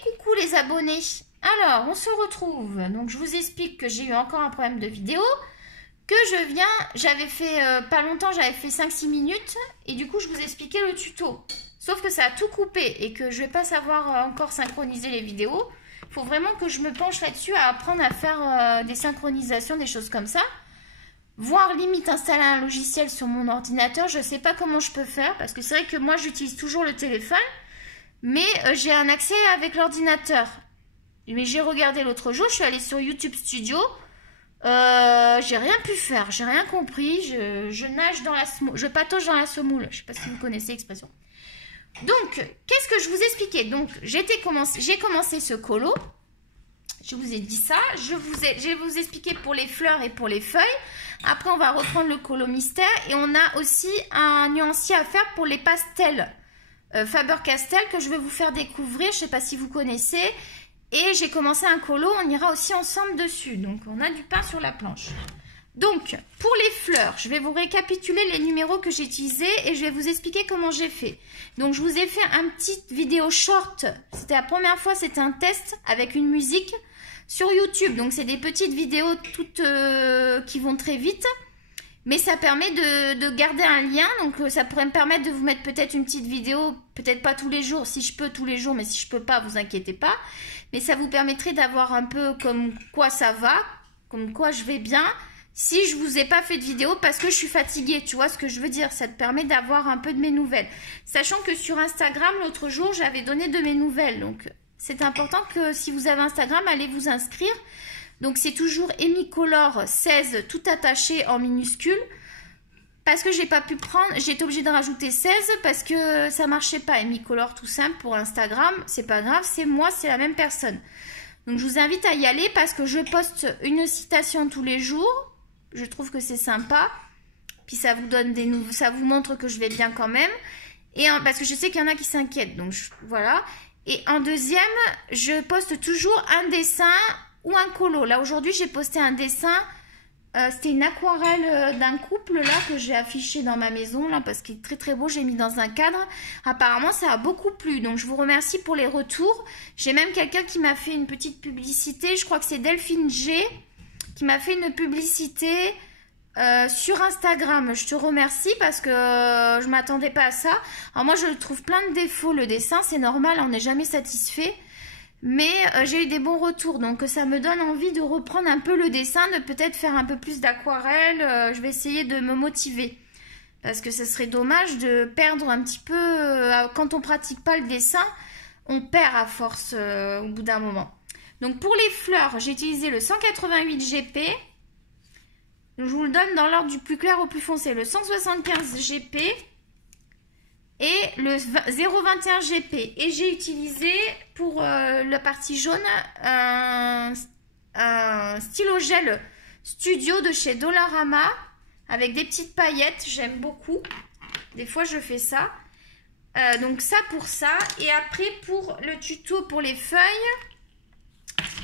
Coucou les abonnés. Alors, on se retrouve. Donc, je vous explique que j'ai eu encore un problème de vidéo. Que j'avais fait pas longtemps, j'avais fait 5-6 minutes. Et du coup, je vous expliquais le tuto. Sauf que ça a tout coupé et que je vais pas savoir encore synchroniser les vidéos. Il faut vraiment que je me penche là-dessus à apprendre à faire des synchronisations, des choses comme ça. Voire limite installer un logiciel sur mon ordinateur. Je sais pas comment je peux faire parce que c'est vrai que moi, j'utilise toujours le téléphone. Mais j'ai un accès avec l'ordinateur. Mais j'ai regardé l'autre jour, je suis allée sur YouTube Studio. J'ai rien pu faire, j'ai rien compris. Je nage dans la semoule, je patauge dans la semoule. Je sais pas si vous connaissez l'expression. Donc, qu'est-ce que je vous expliquais? Donc, j'ai commencé ce colo. Je vous ai dit ça. Je vais vous expliquer pour les fleurs et pour les feuilles. Après, on va reprendre le colo mystère. Et on a aussi un nuancier à faire pour les pastels. Faber-Castell que je vais vous faire découvrir, je ne sais pas si vous connaissez, et j'ai commencé un colo, on ira aussi ensemble dessus, donc on a du pain sur la planche. Donc pour les fleurs, je vais vous récapituler les numéros que j'ai utilisés et je vais vous expliquer comment j'ai fait. Donc je vous ai fait un petit vidéo short, c'était la première fois, c'était un test avec une musique sur YouTube, donc c'est des petites vidéos toutes qui vont très vite. Mais ça permet de garder un lien, donc ça pourrait me permettre de vous mettre peut-être une petite vidéo, peut-être pas tous les jours, si je peux tous les jours, mais si je peux pas, vous inquiétez pas. Mais ça vous permettrait d'avoir un peu comme quoi ça va, comme quoi je vais bien, si je vous ai pas fait de vidéo parce que je suis fatiguée, tu vois ce que je veux dire, ça te permet d'avoir un peu de mes nouvelles. Sachant que sur Instagram, l'autre jour, j'avais donné de mes nouvelles, donc c'est important que si vous avez Instagram, allez vous inscrire. Donc, c'est toujours Emicolor 16 tout attaché en minuscule. Parce que j'ai pas pu prendre, j'étais obligée de rajouter 16 parce que ça marchait pas. Emicolor tout simple pour Instagram, c'est pas grave, c'est moi, c'est la même personne. Donc, je vous invite à y aller parce que je poste une citation tous les jours. Je trouve que c'est sympa. Puis, ça vous donne des nouveaux, ça vous montre que je vais bien quand même. Et parce que je sais qu'il y en a qui s'inquiètent. Donc, voilà. Et en deuxième, je poste toujours un dessin ou un colo. Là, aujourd'hui, j'ai posté un dessin. C'était une aquarelle d'un couple, là, que j'ai affiché dans ma maison, là, parce qu'il est très, très beau. J'ai mis dans un cadre. Apparemment, ça a beaucoup plu. Donc, je vous remercie pour les retours. J'ai même quelqu'un qui m'a fait une petite publicité. Je crois que c'est Delphine G qui m'a fait une publicité sur Instagram. Je te remercie parce que je m'attendais pas à ça. Alors, moi, je trouve plein de défauts, le dessin. C'est normal, on n'est jamais satisfait. Mais j'ai eu des bons retours, donc ça me donne envie de reprendre un peu le dessin, de peut-être faire un peu plus d'aquarelle. Je vais essayer de me motiver. Parce que ce serait dommage de perdre un petit peu. Quand on ne pratique pas le dessin, on perd à force au bout d'un moment. Donc pour les fleurs, j'ai utilisé le 188 GP. Je vous le donne dans l'ordre du plus clair au plus foncé. Le 175 GP. Et le 0,21 GP. Et j'ai utilisé pour la partie jaune un stylo gel studio de chez Dollarama avec des petites paillettes. J'aime beaucoup. Des fois, je fais ça. Donc ça pour ça. Et après, pour le tuto pour les feuilles,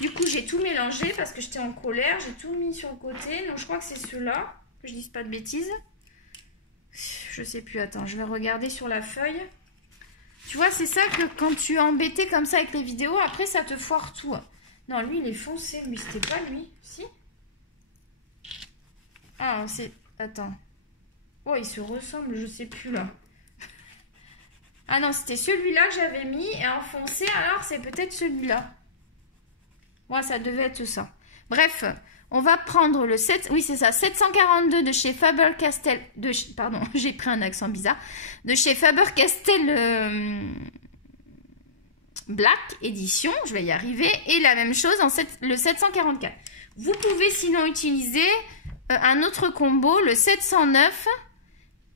du coup, j'ai tout mélangé parce que j'étais en colère. J'ai tout mis sur le côté. Donc, je crois que c'est ceux-là. Que je dise pas de bêtises. Je sais plus, attends, je vais regarder sur la feuille. Tu vois, c'est ça que quand tu es embêté comme ça avec les vidéos, après ça te foire tout. Non, lui il est foncé, lui c'était pas lui, si? Ah, c'est... Attends. Oh, il se ressemble, je sais plus là. Ah non, c'était celui-là que j'avais mis et en foncé, alors c'est peut-être celui-là. Moi, ça devait être ça. Bref... On va prendre le 7, oui c'est ça, 742 de chez Faber-Castell, pardon, j'ai pris un accent bizarre, de chez Faber-Castell Black Edition, je vais y arriver, et la même chose en le 744. Vous pouvez sinon utiliser un autre combo, le 709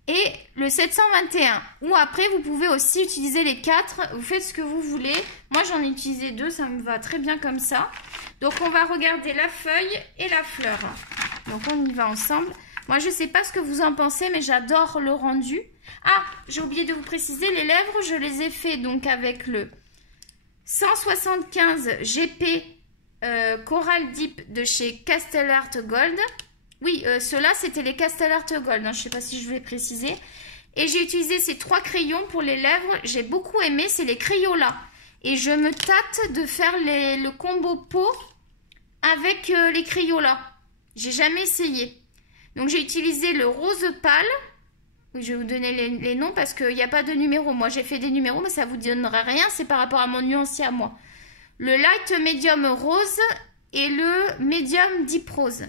et le 721, ou après vous pouvez aussi utiliser les 4, vous faites ce que vous voulez. Moi j'en ai utilisé 2, ça me va très bien comme ça. Donc, on va regarder la feuille et la fleur. Donc, on y va ensemble. Moi, je ne sais pas ce que vous en pensez, mais j'adore le rendu. Ah, j'ai oublié de vous préciser, les lèvres, je les ai fait donc avec le 175 GP Coral Deep de chez Castle Art Gold. Oui, ceux-là, c'était les Castle Art Gold. Hein, je ne sais pas si je vais préciser. Et j'ai utilisé ces 3 crayons pour les lèvres. J'ai beaucoup aimé, c'est les Crayola. Et je me tâte de faire le combo pot avec les Crayolas. J'ai jamais essayé. Donc j'ai utilisé le rose pâle. Oui, je vais vous donner les noms parce qu'il n'y a pas de numéro. Moi j'ai fait des numéros mais ça ne vous donnera rien. C'est par rapport à mon nuancier à moi. Le light medium rose et le medium deep rose.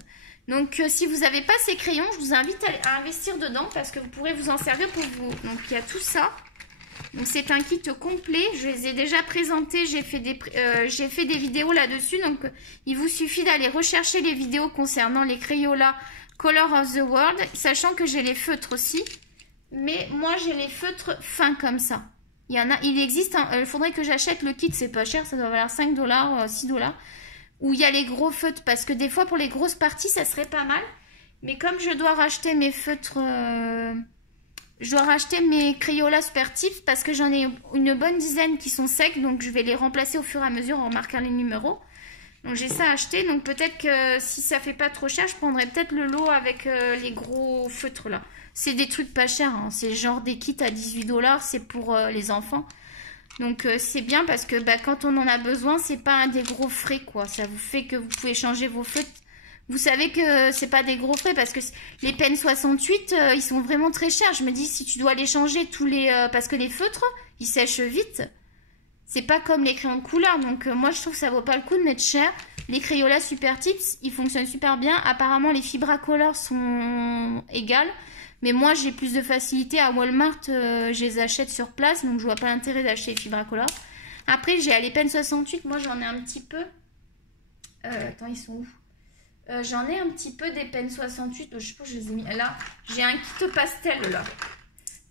Donc si vous n'avez pas ces crayons, je vous invite à investir dedans parce que vous pourrez vous en servir pour vous. Donc il y a tout ça. Donc c'est un kit complet, je les ai déjà présentés, j'ai fait des vidéos là-dessus. Donc il vous suffit d'aller rechercher les vidéos concernant les Crayolas Color of the World, sachant que j'ai les feutres aussi. Mais moi j'ai les feutres fins comme ça. Il existe, il faudrait que j'achète le kit, c'est pas cher, ça doit valoir 5 $, 6 $. Où il y a les gros feutres, parce que des fois pour les grosses parties ça serait pas mal. Mais comme je dois racheter mes feutres... je dois racheter mes Crayolas Supertif parce que j'en ai une bonne dizaine qui sont secs. Donc je vais les remplacer au fur et à mesure en marquant les numéros. Donc j'ai ça à acheter. Donc peut-être que si ça fait pas trop cher, je prendrai peut-être le lot avec les gros feutres là. C'est des trucs pas chers. Hein. C'est genre des kits à 18 $. C'est pour les enfants. Donc c'est bien parce que quand on en a besoin, c'est pas des gros frais quoi. Ça vous fait que vous pouvez changer vos feutres. Vous savez que c'est pas des gros frais parce que les Pen 68, ils sont vraiment très chers. Je me dis, si tu dois les changer tous les... parce que les feutres, ils sèchent vite. C'est pas comme les crayons de couleur. Donc moi, je trouve que ça vaut pas le coup de mettre cher. Les Crayolas Super Tips, ils fonctionnent super bien. Apparemment, les Fibracolor sont égales. Mais moi, j'ai plus de facilité. À Walmart, je les achète sur place. Donc je vois pas l'intérêt d'acheter les Fibracolor. Après, j'ai les Pen 68. Moi, j'en ai un petit peu. Attends, ils sont où? J'en ai un petit peu des Pen 68, je sais pas, je les ai mis là. J'ai un kit pastel là.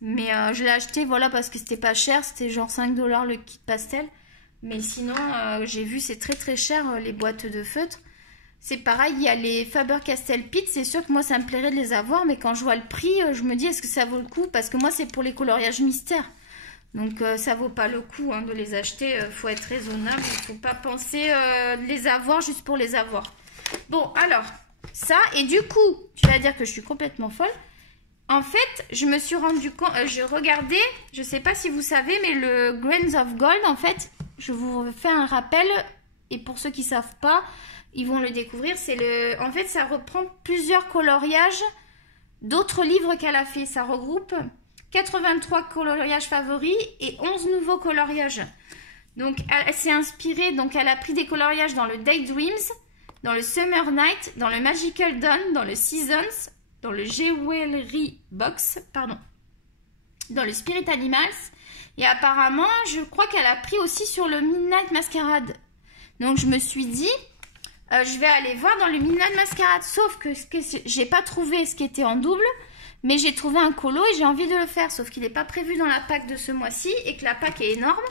Mais je l'ai acheté voilà parce que c'était pas cher, c'était genre 5 $ le kit pastel. Mais sinon, j'ai vu c'est très très cher les boîtes de feutres. C'est pareil, il y a les Faber-Castell Pit, c'est sûr que moi ça me plairait de les avoir, mais quand je vois le prix, je me dis est-ce que ça vaut le coup? Parce que moi c'est pour les coloriages mystères. Donc ça vaut pas le coup hein, de les acheter, faut être raisonnable, il faut pas penser de les avoir juste pour les avoir. Bon, alors, ça, et du coup, tu vas dire que je suis complètement folle. En fait, je me suis rendu compte, je regardais, je sais pas si vous savez, mais le Grains of Gold, en fait, je vous fais un rappel, et pour ceux qui savent pas, ils vont le découvrir, c'est le... En fait, ça reprend plusieurs coloriages d'autres livres qu'elle a fait. Ça regroupe 83 coloriages favoris et 11 nouveaux coloriages. Donc, elle s'est inspirée, donc elle a pris des coloriages dans le Daydreams, dans le Summer Night, dans le Magical Dawn, dans le Seasons, dans le Jewelry Box, pardon, dans le Spirit Animals. Et apparemment, je crois qu'elle a pris aussi sur le Midnight Masquerade. Donc je me suis dit, je vais aller voir dans le Midnight Masquerade. Sauf que j'ai pas trouvé ce qui était en double, mais j'ai trouvé un colo et j'ai envie de le faire. Sauf qu'il n'est pas prévu dans la pack de ce mois-ci et que la pack est énorme.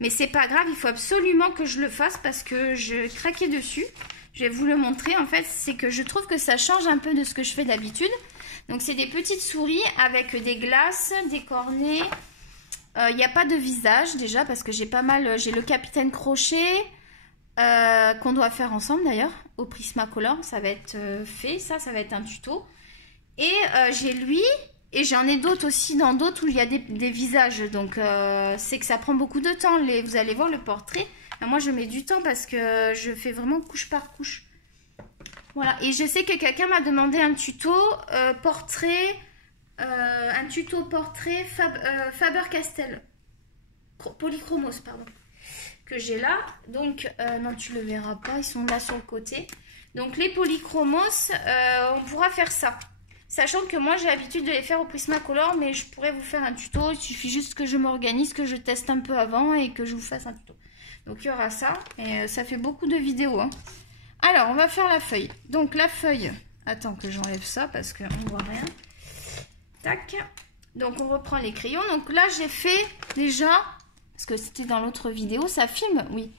Mais c'est pas grave, il faut absolument que je le fasse parce que je craquais dessus. Je vais vous le montrer, en fait, c'est que je trouve que ça change un peu de ce que je fais d'habitude. Donc, c'est des petites souris avec des glaces, des cornets. Il n'y a pas de visage, déjà, parce que j'ai pas mal... J'ai le Capitaine Crochet, qu'on doit faire ensemble, d'ailleurs, au Prismacolor. Ça va être fait, ça va être un tuto. Et j'ai lui, et j'en ai d'autres aussi, dans d'autres où il y a des visages. Donc, c'est que ça prend beaucoup de temps. Vous allez voir le portrait. Moi, je mets du temps parce que je fais vraiment couche par couche. Voilà. Et je sais que quelqu'un m'a demandé un tuto portrait, Faber-Castell. Polychromos, pardon. Que j'ai là. Donc, non, tu le verras pas. Ils sont là sur le côté. Donc, les polychromos, on pourra faire ça. Sachant que moi, j'ai l'habitude de les faire au Prismacolor, mais je pourrais vous faire un tuto. Il suffit juste que je m'organise, que je teste un peu avant et que je vous fasse un tuto. Donc il y aura ça, et ça fait beaucoup de vidéos. Hein. Alors, on va faire la feuille. Donc la feuille, attends que j'enlève ça parce qu'on ne voit rien. Tac. Donc on reprend les crayons. Donc là, j'ai fait déjà, parce que c'était dans l'autre vidéo, ça filme, oui.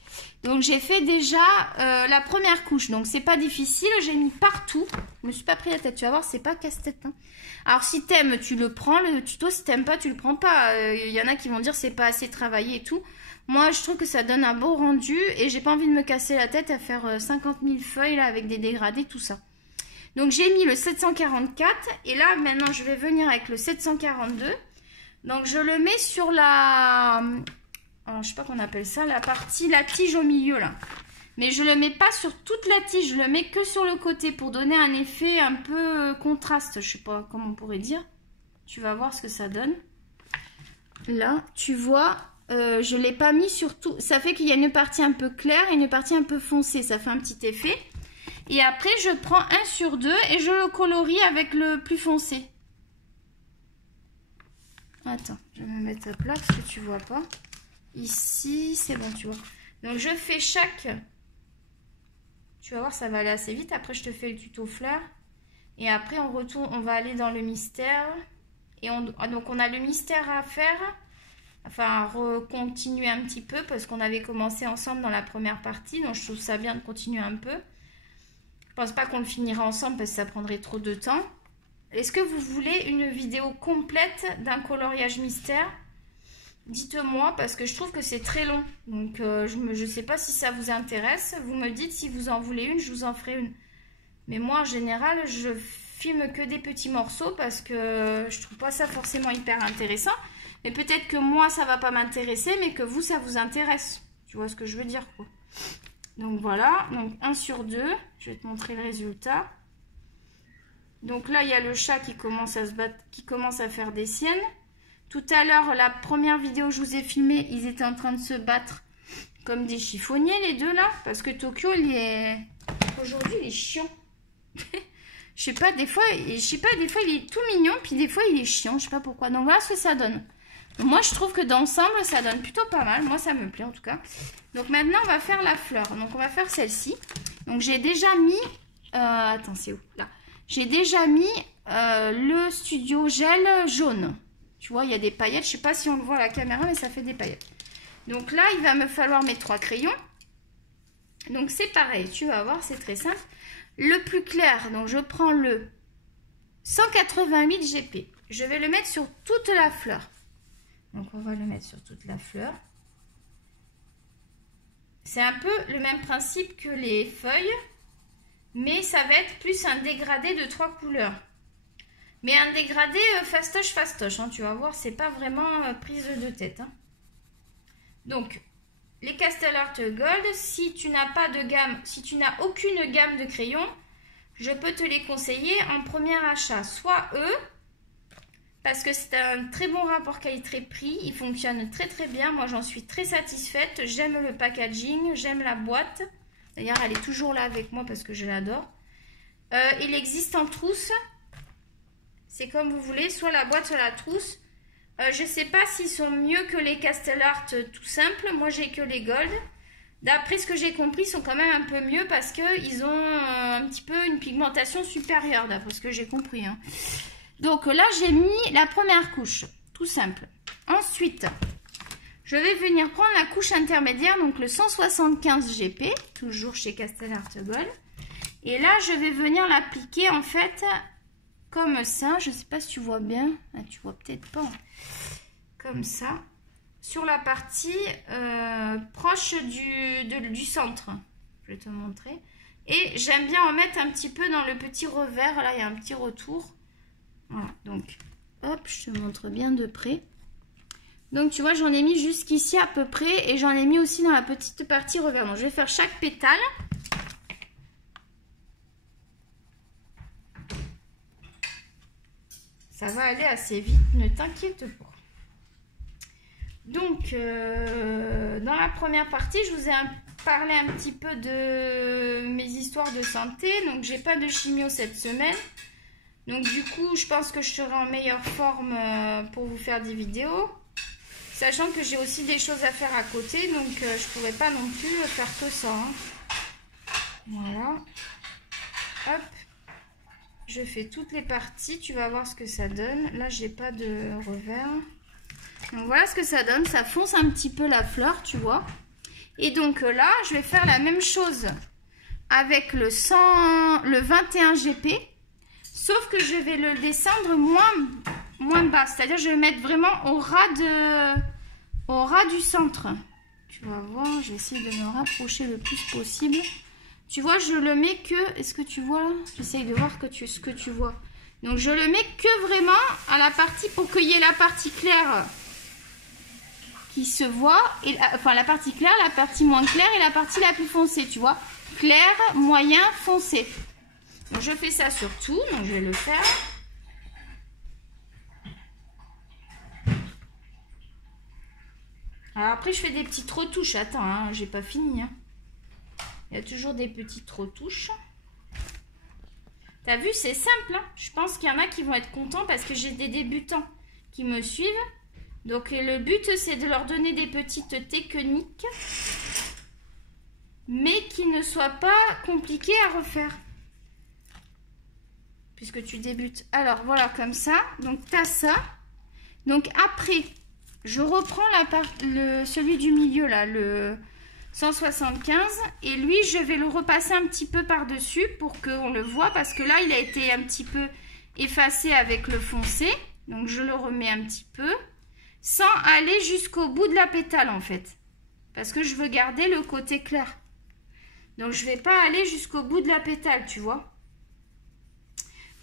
Donc j'ai fait déjà la première couche. Donc c'est pas difficile, j'ai mis partout. Je me suis pas pris la tête, tu vas voir, c'est pas casse-tête. Hein. Alors si t'aimes, tu le prends, le tuto. Si t'aimes pas, tu le prends pas. Il y en a qui vont dire c'est pas assez travaillé et tout. Moi, je trouve que ça donne un beau rendu et j'ai pas envie de me casser la tête à faire 50 000 feuilles là, avec des dégradés, tout ça. Donc, j'ai mis le 744 et là, maintenant, je vais venir avec le 742. Donc, je le mets sur la... alors je sais pas qu'on appelle ça, la tige au milieu là. Mais je le mets pas sur toute la tige, je le mets que sur le côté pour donner un effet un peu contraste, je sais pas comment on pourrait dire. Tu vas voir ce que ça donne. Là, tu vois, je l'ai pas mis sur tout. Ça fait qu'il y a une partie un peu claire et une partie un peu foncée, ça fait un petit effet. Et après, je prends 1 sur 2 et je le colorie avec le plus foncé. Attends, je vais me mettre à plat parce que tu vois pas. Ici, c'est bon, tu vois. Donc, je fais chaque... Tu vas voir, ça va aller assez vite. Après, je te fais le tuto fleur. Et après, on retourne, on va aller dans le mystère. Et donc, on a le mystère à faire. Enfin, à recontinuer un petit peu parce qu'on avait commencé ensemble dans la première partie. Donc, je trouve ça bien de continuer un peu. Je pense pas qu'on le finira ensemble parce que ça prendrait trop de temps. Est-ce que vous voulez une vidéo complète d'un coloriage mystère? Dites-moi parce que je trouve que c'est très long. Donc je sais pas si ça vous intéresse. Vous me dites si vous en voulez une, je vous en ferai une. Mais moi en général, je filme que des petits morceaux parce que je trouve pas ça forcément hyper intéressant. Mais peut-être que moi ça va pas m'intéresser, mais que vous ça vous intéresse. Tu vois ce que je veux dire quoi. Donc voilà, donc 1 sur 2. Je vais te montrer le résultat. Donc là, il y a le chat qui commence à se battre, qui commence à faire des siennes. Tout à l'heure, la première vidéo que je vous ai filmée, ils étaient en train de se battre comme des chiffonniers, les deux là. Parce que Tokyo, il est... Aujourd'hui, il est chiant. Je sais pas, des fois, il est tout mignon, puis des fois, il est chiant. Je sais pas pourquoi. Donc voilà ce que ça donne. Donc, moi, je trouve que d'ensemble, ça donne plutôt pas mal. Moi, ça me plaît en tout cas. Donc maintenant, on va faire la fleur. Donc on va faire celle-ci. Donc j'ai déjà mis... attends, c'est où? Là. J'ai déjà mis le studio gel jaune. Tu vois, il y a des paillettes. Je ne sais pas si on le voit à la caméra, mais ça fait des paillettes. Donc là, il va me falloir mes 3 crayons. Donc c'est pareil, tu vas voir, c'est très simple. Le plus clair, donc je prends le 188 GP. Je vais le mettre sur toute la fleur. Donc on va le mettre sur toute la fleur. C'est un peu le même principe que les feuilles. Mais ça va être plus un dégradé de 3 couleurs. Mais un dégradé fastoche, hein, tu vas voir, c'est pas vraiment prise de tête. Hein. Donc, les Castle Art Gold, si tu n'as pas de gamme, si tu n'as aucune gamme de crayons, je peux te les conseiller en premier achat. Soit eux, parce que c'est un très bon rapport qualité-prix, ils fonctionnent très très bien. Moi, j'en suis très satisfaite. J'aime le packaging, j'aime la boîte. D'ailleurs, elle est toujours là avec moi parce que je l'adore. Il existe en trousse. C'est comme vous voulez, soit la boîte, soit la trousse. Je ne sais pas s'ils sont mieux que les Castle Art tout simple. Moi, j'ai que les Gold. D'après ce que j'ai compris, ils sont quand même un peu mieux parce qu'ils ont un petit peu une pigmentation supérieure, d'après ce que j'ai compris. Hein. Donc là, j'ai mis la première couche, tout simple. Ensuite... je vais venir prendre la couche intermédiaire, donc le 175 GP, toujours chez Castle Art Gold. Et là, je vais venir l'appliquer en fait comme ça. Je ne sais pas si tu vois bien. Ah, tu vois peut-être pas. Comme ça. Sur la partie proche du centre. Je vais te montrer. Et j'aime bien en mettre un petit peu dans le petit revers. Là, il y a un petit retour. Voilà, donc, hop, je te montre bien de près. Donc tu vois, j'en ai mis jusqu'ici à peu près et j'en ai mis aussi dans la petite partie revers. Donc je vais faire chaque pétale. Ça va aller assez vite, ne t'inquiète pas. Donc dans la première partie, je vous ai parlé un petit peu de mes histoires de santé. Donc j'ai pas de chimio cette semaine. Donc du coup, je pense que je serai en meilleure forme pour vous faire des vidéos. Sachant que j'ai aussi des choses à faire à côté, donc je ne pourrais pas non plus faire que ça. Hein. Voilà. Hop. Je fais toutes les parties, tu vas voir ce que ça donne. Là, j'ai pas de revers. Donc voilà ce que ça donne. Ça fonce un petit peu la fleur, tu vois. Et donc là, je vais faire la même chose avec le 21 GP. Sauf que je vais le descendre moins bas. C'est-à-dire je vais mettre vraiment au ras du centre. Tu vas voir, je vais essayer de me rapprocher le plus possible. Tu vois, je le mets que... Est-ce que tu vois là? J'essaye de voir ce que tu vois. Donc je le mets que vraiment à la partie pour qu'il y ait la partie claire qui se voit, et, enfin la partie claire, la partie moins claire et la partie la plus foncée, tu vois. Clair, moyen, foncé. Donc je fais ça sur tout, donc je vais le faire. Alors après je fais des petites retouches, attends, hein, j'ai pas fini. Hein. Il y a toujours des petites retouches. T'as vu, c'est simple. Hein. Je pense qu'il y en a qui vont être contents parce que j'ai des débutants qui me suivent. Donc le but c'est de leur donner des petites techniques, mais qui ne soient pas compliquées à refaire. Puisque tu débutes. Alors voilà, comme ça. Donc tu as ça. Donc après, je reprends celui du milieu là, le 175. Et lui, je vais le repasser un petit peu par-dessus pour qu'on le voit. Parce que là, il a été un petit peu effacé avec le foncé. Donc je le remets un petit peu. Sans aller jusqu'au bout de la pétale en fait. Parce que je veux garder le côté clair. Donc je ne vais pas aller jusqu'au bout de la pétale, tu vois.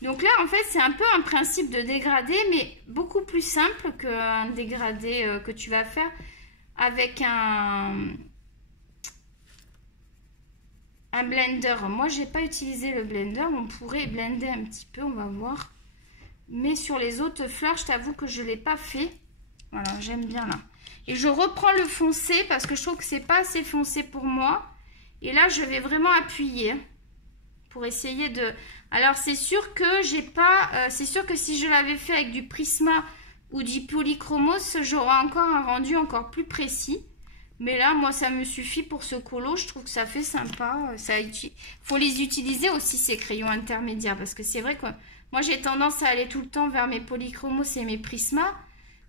Donc là, en fait, c'est un peu un principe de dégradé, mais beaucoup plus simple qu'un dégradé que tu vas faire avec un blender. Moi, j'ai pas utilisé le blender. On pourrait blender un petit peu, on va voir. Mais sur les autres fleurs, je t'avoue que je ne l'ai pas fait. Voilà, j'aime bien là. Et je reprends le foncé parce que je trouve que c'est pas assez foncé pour moi. Et là, je vais vraiment appuyer pour essayer de... Alors, c'est sûr que j'ai pas... c'est sûr que si je l'avais fait avec du Prisma ou du Polychromos, j'aurais encore un rendu encore plus précis. Mais là, moi, ça me suffit pour ce colo. Je trouve que ça fait sympa. Faut les utiliser aussi, ces crayons intermédiaires. Parce que c'est vrai que moi, j'ai tendance à aller tout le temps vers mes Polychromos et mes Prisma.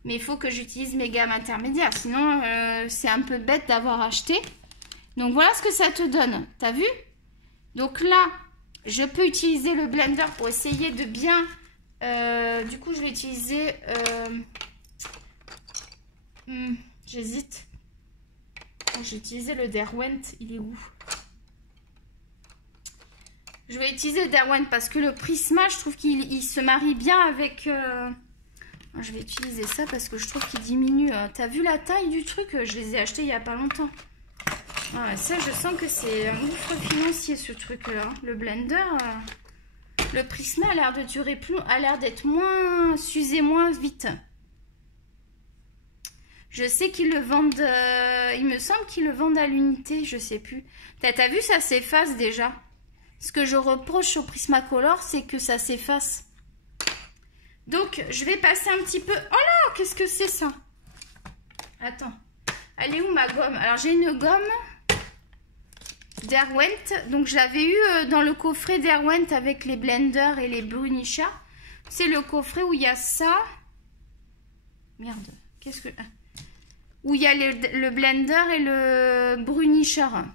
Mais il faut que j'utilise mes gammes intermédiaires. Sinon, c'est un peu bête d'avoir acheté. Donc, voilà ce que ça te donne. T'as vu? Donc là... Je peux utiliser le blender pour essayer de bien... du coup, je vais utiliser... j'hésite. J'ai utilisé le Derwent. Il est où? Je vais utiliser le Derwent parce que le Prisma, je trouve qu'il se marie bien avec... Je vais utiliser ça parce que je trouve qu'il diminue. T'as vu la taille du truc? Je les ai achetés il n'y a pas longtemps. Ah, ça, je sens que c'est un gouffre financier, ce truc-là. Le blender, le Prisma a l'air de durer plus, a l'air d'être moins, s'user moins vite. Je sais qu'ils le vendent, il me semble qu'ils le vendent à l'unité, je sais plus. T'as vu, ça s'efface déjà. Ce que je reproche au Prismacolor, c'est que ça s'efface. Donc, je vais passer un petit peu... Oh là, qu'est-ce que c'est ça? Attends, elle est où ma gomme? Alors, j'ai une gomme... Derwent, donc je l'avais eu dans le coffret Derwent avec les blenders et les Brunisha. C'est le coffret où il y a ça. Merde, qu'est-ce que... Où il y a le blender et le Brunisha.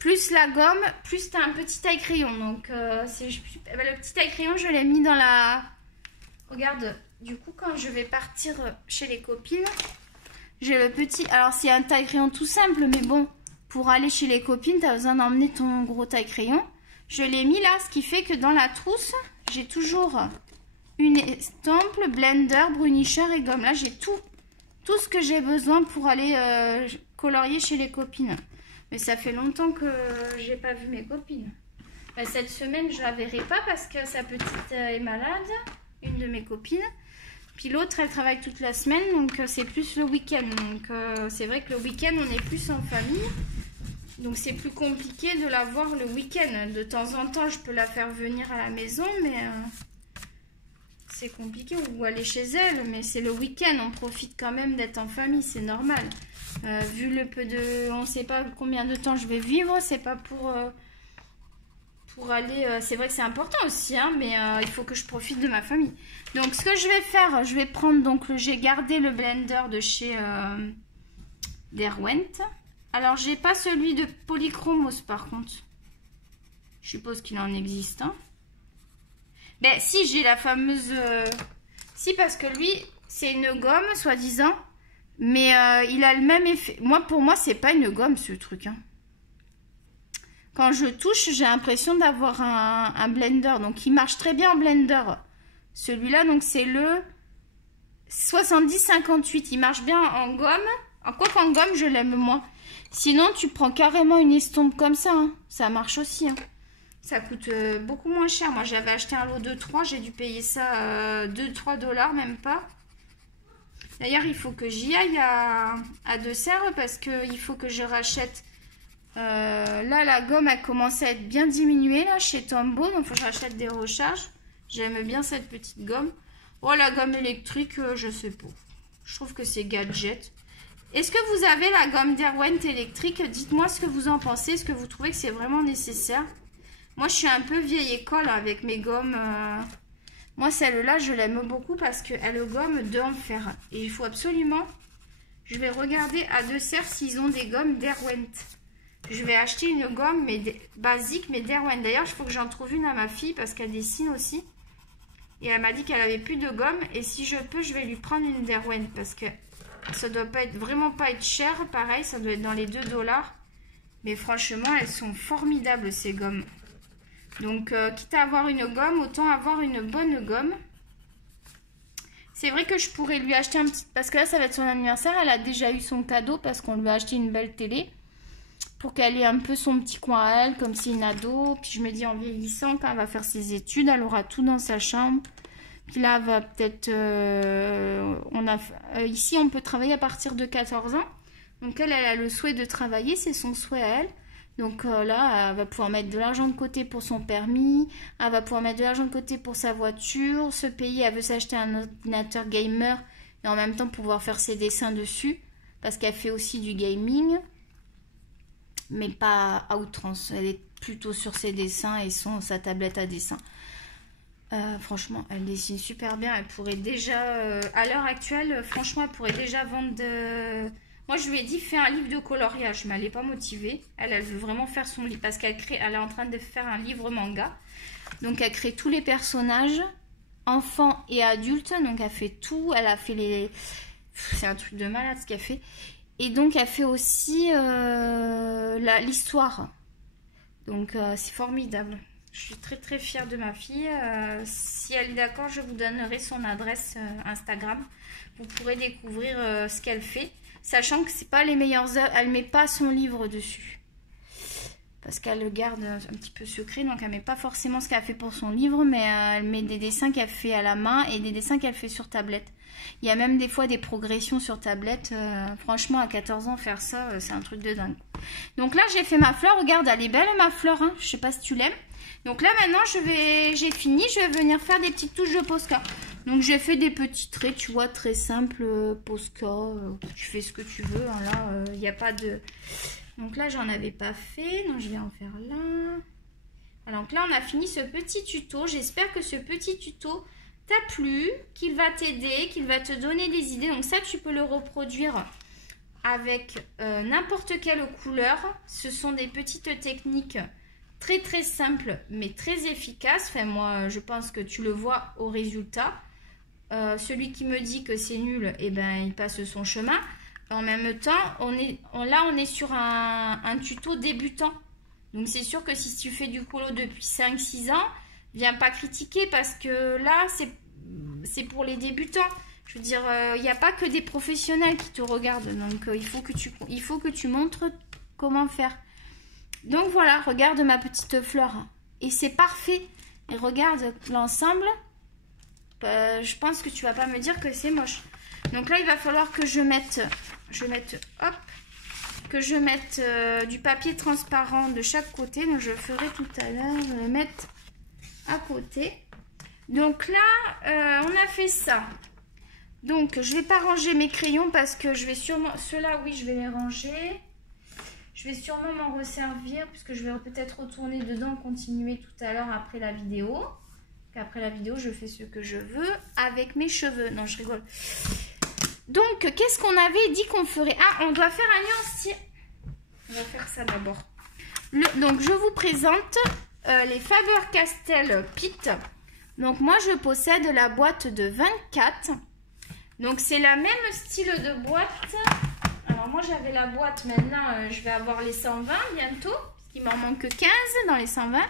Plus la gomme, plus tu as un petit taille crayon. Donc le petit taille crayon, je l'ai mis dans la... Regarde, du coup quand je vais partir chez les copines, j'ai le petit... Alors c'est un taille crayon tout simple, mais bon... Pour aller chez les copines, tu as besoin d'emmener ton gros taille crayon. Je l'ai mis là, ce qui fait que dans la trousse, j'ai toujours une estampe, blender, brunisher et gomme. Là, j'ai tout ce que j'ai besoin pour aller colorier chez les copines. Mais ça fait longtemps que j'ai pas vu mes copines. Ben, cette semaine, je la verrai pas parce que sa petite est malade, une de mes copines. Puis l'autre, elle travaille toute la semaine, donc c'est plus le week-end. Donc c'est vrai que le week-end, on est plus en famille. Donc c'est plus compliqué de la voir le week-end. De temps en temps, je peux la faire venir à la maison, mais c'est compliqué. Ou aller chez elle, mais c'est le week-end. On profite quand même d'être en famille, c'est normal. Vu le peu de... On ne sait pas combien de temps je vais vivre, c'est pas pour aller... c'est vrai que c'est important aussi, hein, mais il faut que je profite de ma famille. Donc ce que je vais faire, je vais prendre... Donc j'ai gardé le blender de chez Derwent. Alors, j'ai pas celui de Polychromos, par contre. Je suppose qu'il en existe, hein. Ben, si, j'ai la fameuse... Si, parce que lui, c'est une gomme, soi-disant. Mais il a le même effet. Pour moi, c'est pas une gomme, ce truc, hein. Quand je touche, j'ai l'impression d'avoir un blender. Donc, il marche très bien en blender. Celui-là, donc, c'est le 70,58. Il marche bien en gomme. Quoi qu'en gomme, je l'aime moins. Sinon, tu prends carrément une estompe comme ça. Hein. Ça marche aussi. Hein. Ça coûte beaucoup moins cher. Moi, j'avais acheté un lot de 3. J'ai dû payer ça 2-3 $, même pas. D'ailleurs, il faut que j'y aille à De Serres parce qu'il faut que je rachète. Là, la gomme a commencé à être bien diminuée là, chez Tombow. Donc, il faut que je rachète des recharges. J'aime bien cette petite gomme. Oh, la gomme électrique, je sais pas. Je trouve que c'est gadget. Est-ce que vous avez la gomme Derwent électrique? Dites-moi ce que vous en pensez. Est-ce que vous trouvez que c'est vraiment nécessaire? Moi, je suis un peu vieille école avec mes gommes. Moi, celle-là, je l'aime beaucoup parce qu'elle gomme de enfer. Et il faut absolument... Je vais regarder à De Serres s'ils ont des gommes Derwent. Je vais acheter une gomme basique, mais Derwent. D'ailleurs, il faut que j'en trouve une à ma fille parce qu'elle dessine aussi. Et elle m'a dit qu'elle avait plus de gomme. Et si je peux, je vais lui prendre une Derwent parce que ça doit pas être, vraiment pas être cher. Pareil, ça doit être dans les 2 $. Mais franchement, elles sont formidables ces gommes. Donc, quitte à avoir une gomme, autant avoir une bonne gomme. C'est vrai que je pourrais lui acheter un petit... Parce que là, ça va être son anniversaire. Elle a déjà eu son cadeau parce qu'on lui a acheté une belle télé. Pour qu'elle ait un peu son petit coin à elle, comme c'est une ado. Puis je me dis, en vieillissant, quand elle va faire ses études, elle aura tout dans sa chambre. Puis là, elle va peut-être... ici, on peut travailler à partir de 14 ans. Donc, elle a le souhait de travailler. C'est son souhait à elle. Donc là, elle va pouvoir mettre de l'argent de côté pour son permis. Elle va pouvoir mettre de l'argent de côté pour sa voiture. Se payer, elle veut s'acheter un ordinateur gamer. Et en même temps, pouvoir faire ses dessins dessus. Parce qu'elle fait aussi du gaming. Mais pas à outrance. Elle est plutôt sur ses dessins et sa tablette à dessin. Franchement, elle dessine super bien. Elle pourrait déjà... à l'heure actuelle, franchement, elle pourrait déjà vendre de... Moi, je lui ai dit, fais un livre de coloriage, mais elle n'est pas motivée. Elle veut vraiment faire son livre parce elle est en train de faire un livre manga. Donc, elle crée tous les personnages, enfants et adultes. Donc, elle fait tout. Elle a fait les... C'est un truc de malade ce qu'elle fait. Et donc, elle fait aussi l'histoire. Donc, c'est formidable. Je suis très, très fière de ma fille. Si elle est d'accord, je vous donnerai son adresse Instagram. Vous pourrez découvrir ce qu'elle fait. Sachant que c'est pas les meilleures œuvres, elle met pas son livre dessus. Parce qu'elle le garde un petit peu secret, donc elle met pas forcément ce qu'elle fait pour son livre, mais elle met des dessins qu'elle fait à la main et des dessins qu'elle fait sur tablette. Il y a même des fois des progressions sur tablette. Franchement, à 14 ans, faire ça, c'est un truc de dingue. Donc là, j'ai fait ma fleur. Regarde, elle est belle ma fleur. Hein. Je sais pas si tu l'aimes. Donc là, maintenant, j'ai fini. Je vais venir faire des petites touches de Posca. Donc j'ai fait des petits traits, tu vois, très simples, Posca, tu fais ce que tu veux, hein, là, il n'y a pas de... Donc là, j'en avais pas fait, donc je vais en faire là. Alors là, on a fini ce petit tuto, j'espère que ce petit tuto t'a plu, qu'il va t'aider, qu'il va te donner des idées. Donc ça, tu peux le reproduire avec n'importe quelle couleur. Ce sont des petites techniques très très simples, mais très efficaces. Enfin, moi, je pense que tu le vois au résultat. Celui qui me dit que c'est nul, eh ben, il passe son chemin. En même temps, on est sur un tuto débutant. Donc, c'est sûr que si tu fais du colo depuis 5-6 ans, viens pas critiquer parce que là, c'est pour les débutants. Je veux dire, il n'y a pas que des professionnels qui te regardent. Donc, il faut que tu montres comment faire. Donc, voilà, regarde ma petite fleur. Et c'est parfait. Et regarde l'ensemble. Je pense que tu vas pas me dire que c'est moche. Donc là, il va falloir que je mette du papier transparent de chaque côté. Donc je ferai tout à l'heure. Je vais le mettre à côté. Donc là, on a fait ça. Donc je vais pas ranger mes crayons parce que je vais sûrement... Ceux-là, oui, je vais les ranger. Je vais sûrement m'en resservir puisque je vais peut-être retourner dedans, continuer tout à l'heure après la vidéo. Après la vidéo, je fais ce que je veux avec mes cheveux. Non, je rigole. Donc, qu'est-ce qu'on avait dit qu'on ferait? Ah, on doit faire un nuancier. On va faire ça d'abord. Donc, je vous présente les Faber-Castell Pitt. Donc, moi, je possède la boîte de 24. Donc, c'est la même style de boîte. Alors, moi, j'avais la boîte. Maintenant, je vais avoir les 120 bientôt. Parce qu'il m'en manque 15 dans les 120.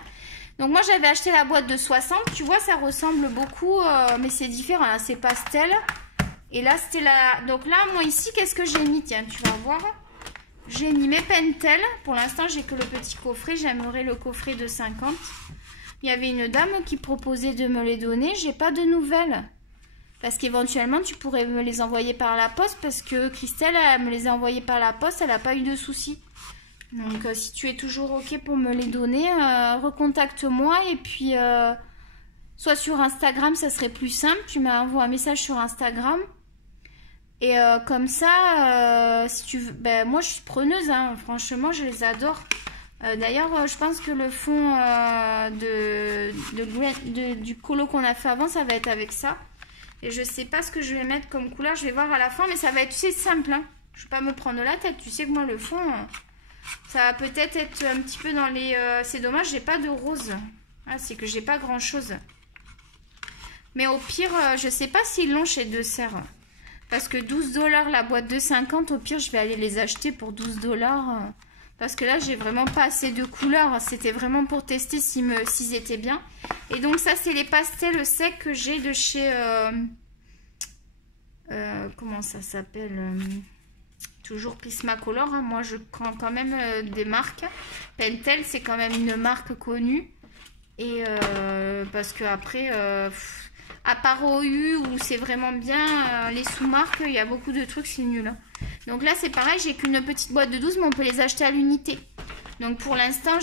Donc moi j'avais acheté la boîte de 60, tu vois ça ressemble beaucoup, mais c'est différent, hein, c'est pastel. Et là, c'était la... Donc là, moi ici, qu'est-ce que j'ai mis? Tiens, tu vas voir. J'ai mis mes Pentel. Pour l'instant, j'ai que le petit coffret. J'aimerais le coffret de 50. Il y avait une dame qui proposait de me les donner. J'ai pas de nouvelles. Parce qu'éventuellement, tu pourrais me les envoyer par la poste. Parce que Christelle, elle me les a envoyés par la poste. Elle n'a pas eu de soucis. Donc, si tu es toujours OK pour me les donner, recontacte-moi. Et puis, soit sur Instagram, ça serait plus simple. Tu m'envoies un message sur Instagram. Et comme ça, si tu veux, ben, moi je suis preneuse, hein, franchement je les adore. D'ailleurs, je pense que le fond du colo qu'on a fait avant, ça va être avec ça. Et je sais pas ce que je vais mettre comme couleur, je vais voir à la fin, mais ça va être, tu sais, simple. Hein. Je vais pas me prendre la tête, tu sais que moi le fond, ça va peut-être être un petit peu dans les... c'est dommage, j'ai pas de rose. Ah, c'est que j'ai pas grand chose. Mais au pire, je sais pas s'ils l'ont chez Deux Serres. Parce que 12 $ la boîte de 50, au pire, je vais aller les acheter pour 12 $. Parce que là, j'ai vraiment pas assez de couleurs. C'était vraiment pour tester s'ils étaient bien. Et donc, ça, c'est les pastels secs que j'ai de chez... comment ça s'appelle toujours Prismacolor. Hein. Moi, je prends quand même des marques. Pentel, c'est quand même une marque connue. Et parce que après... à part OU où c'est vraiment bien, les sous-marques, il y a beaucoup de trucs, c'est nul. Hein. Donc là, c'est pareil, j'ai qu'une petite boîte de 12, mais on peut les acheter à l'unité. Donc pour l'instant,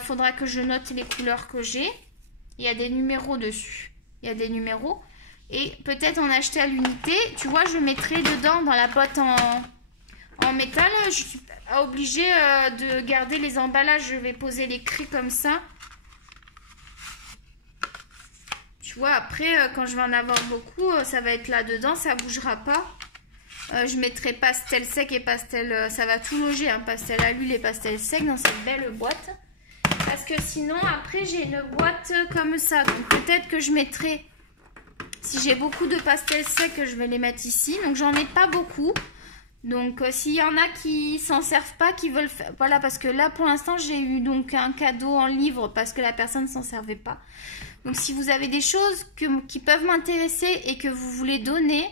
faudra que je note les couleurs que j'ai. Il y a des numéros dessus. Il y a des numéros. Et peut-être en acheter à l'unité. Tu vois, je mettrai dedans, dans la boîte en métal. Je suis obligée de garder les emballages. Je vais poser les cris comme ça. Tu vois, après, quand je vais en avoir beaucoup, ça va être là-dedans, ça ne bougera pas. Je mettrai pastel sec et pastel... ça va tout loger, hein, pastel à l'huile et pastel sec dans cette belle boîte. Parce que sinon, après, j'ai une boîte comme ça. Donc peut-être que je mettrai... Si j'ai beaucoup de pastel sec, je vais les mettre ici. Donc j'en ai pas beaucoup. Donc s'il y en a qui s'en servent pas, qui veulent faire... Voilà, parce que là, pour l'instant, j'ai eu donc un cadeau en livre parce que la personne ne s'en servait pas. Donc si vous avez des choses qui peuvent m'intéresser et que vous voulez donner,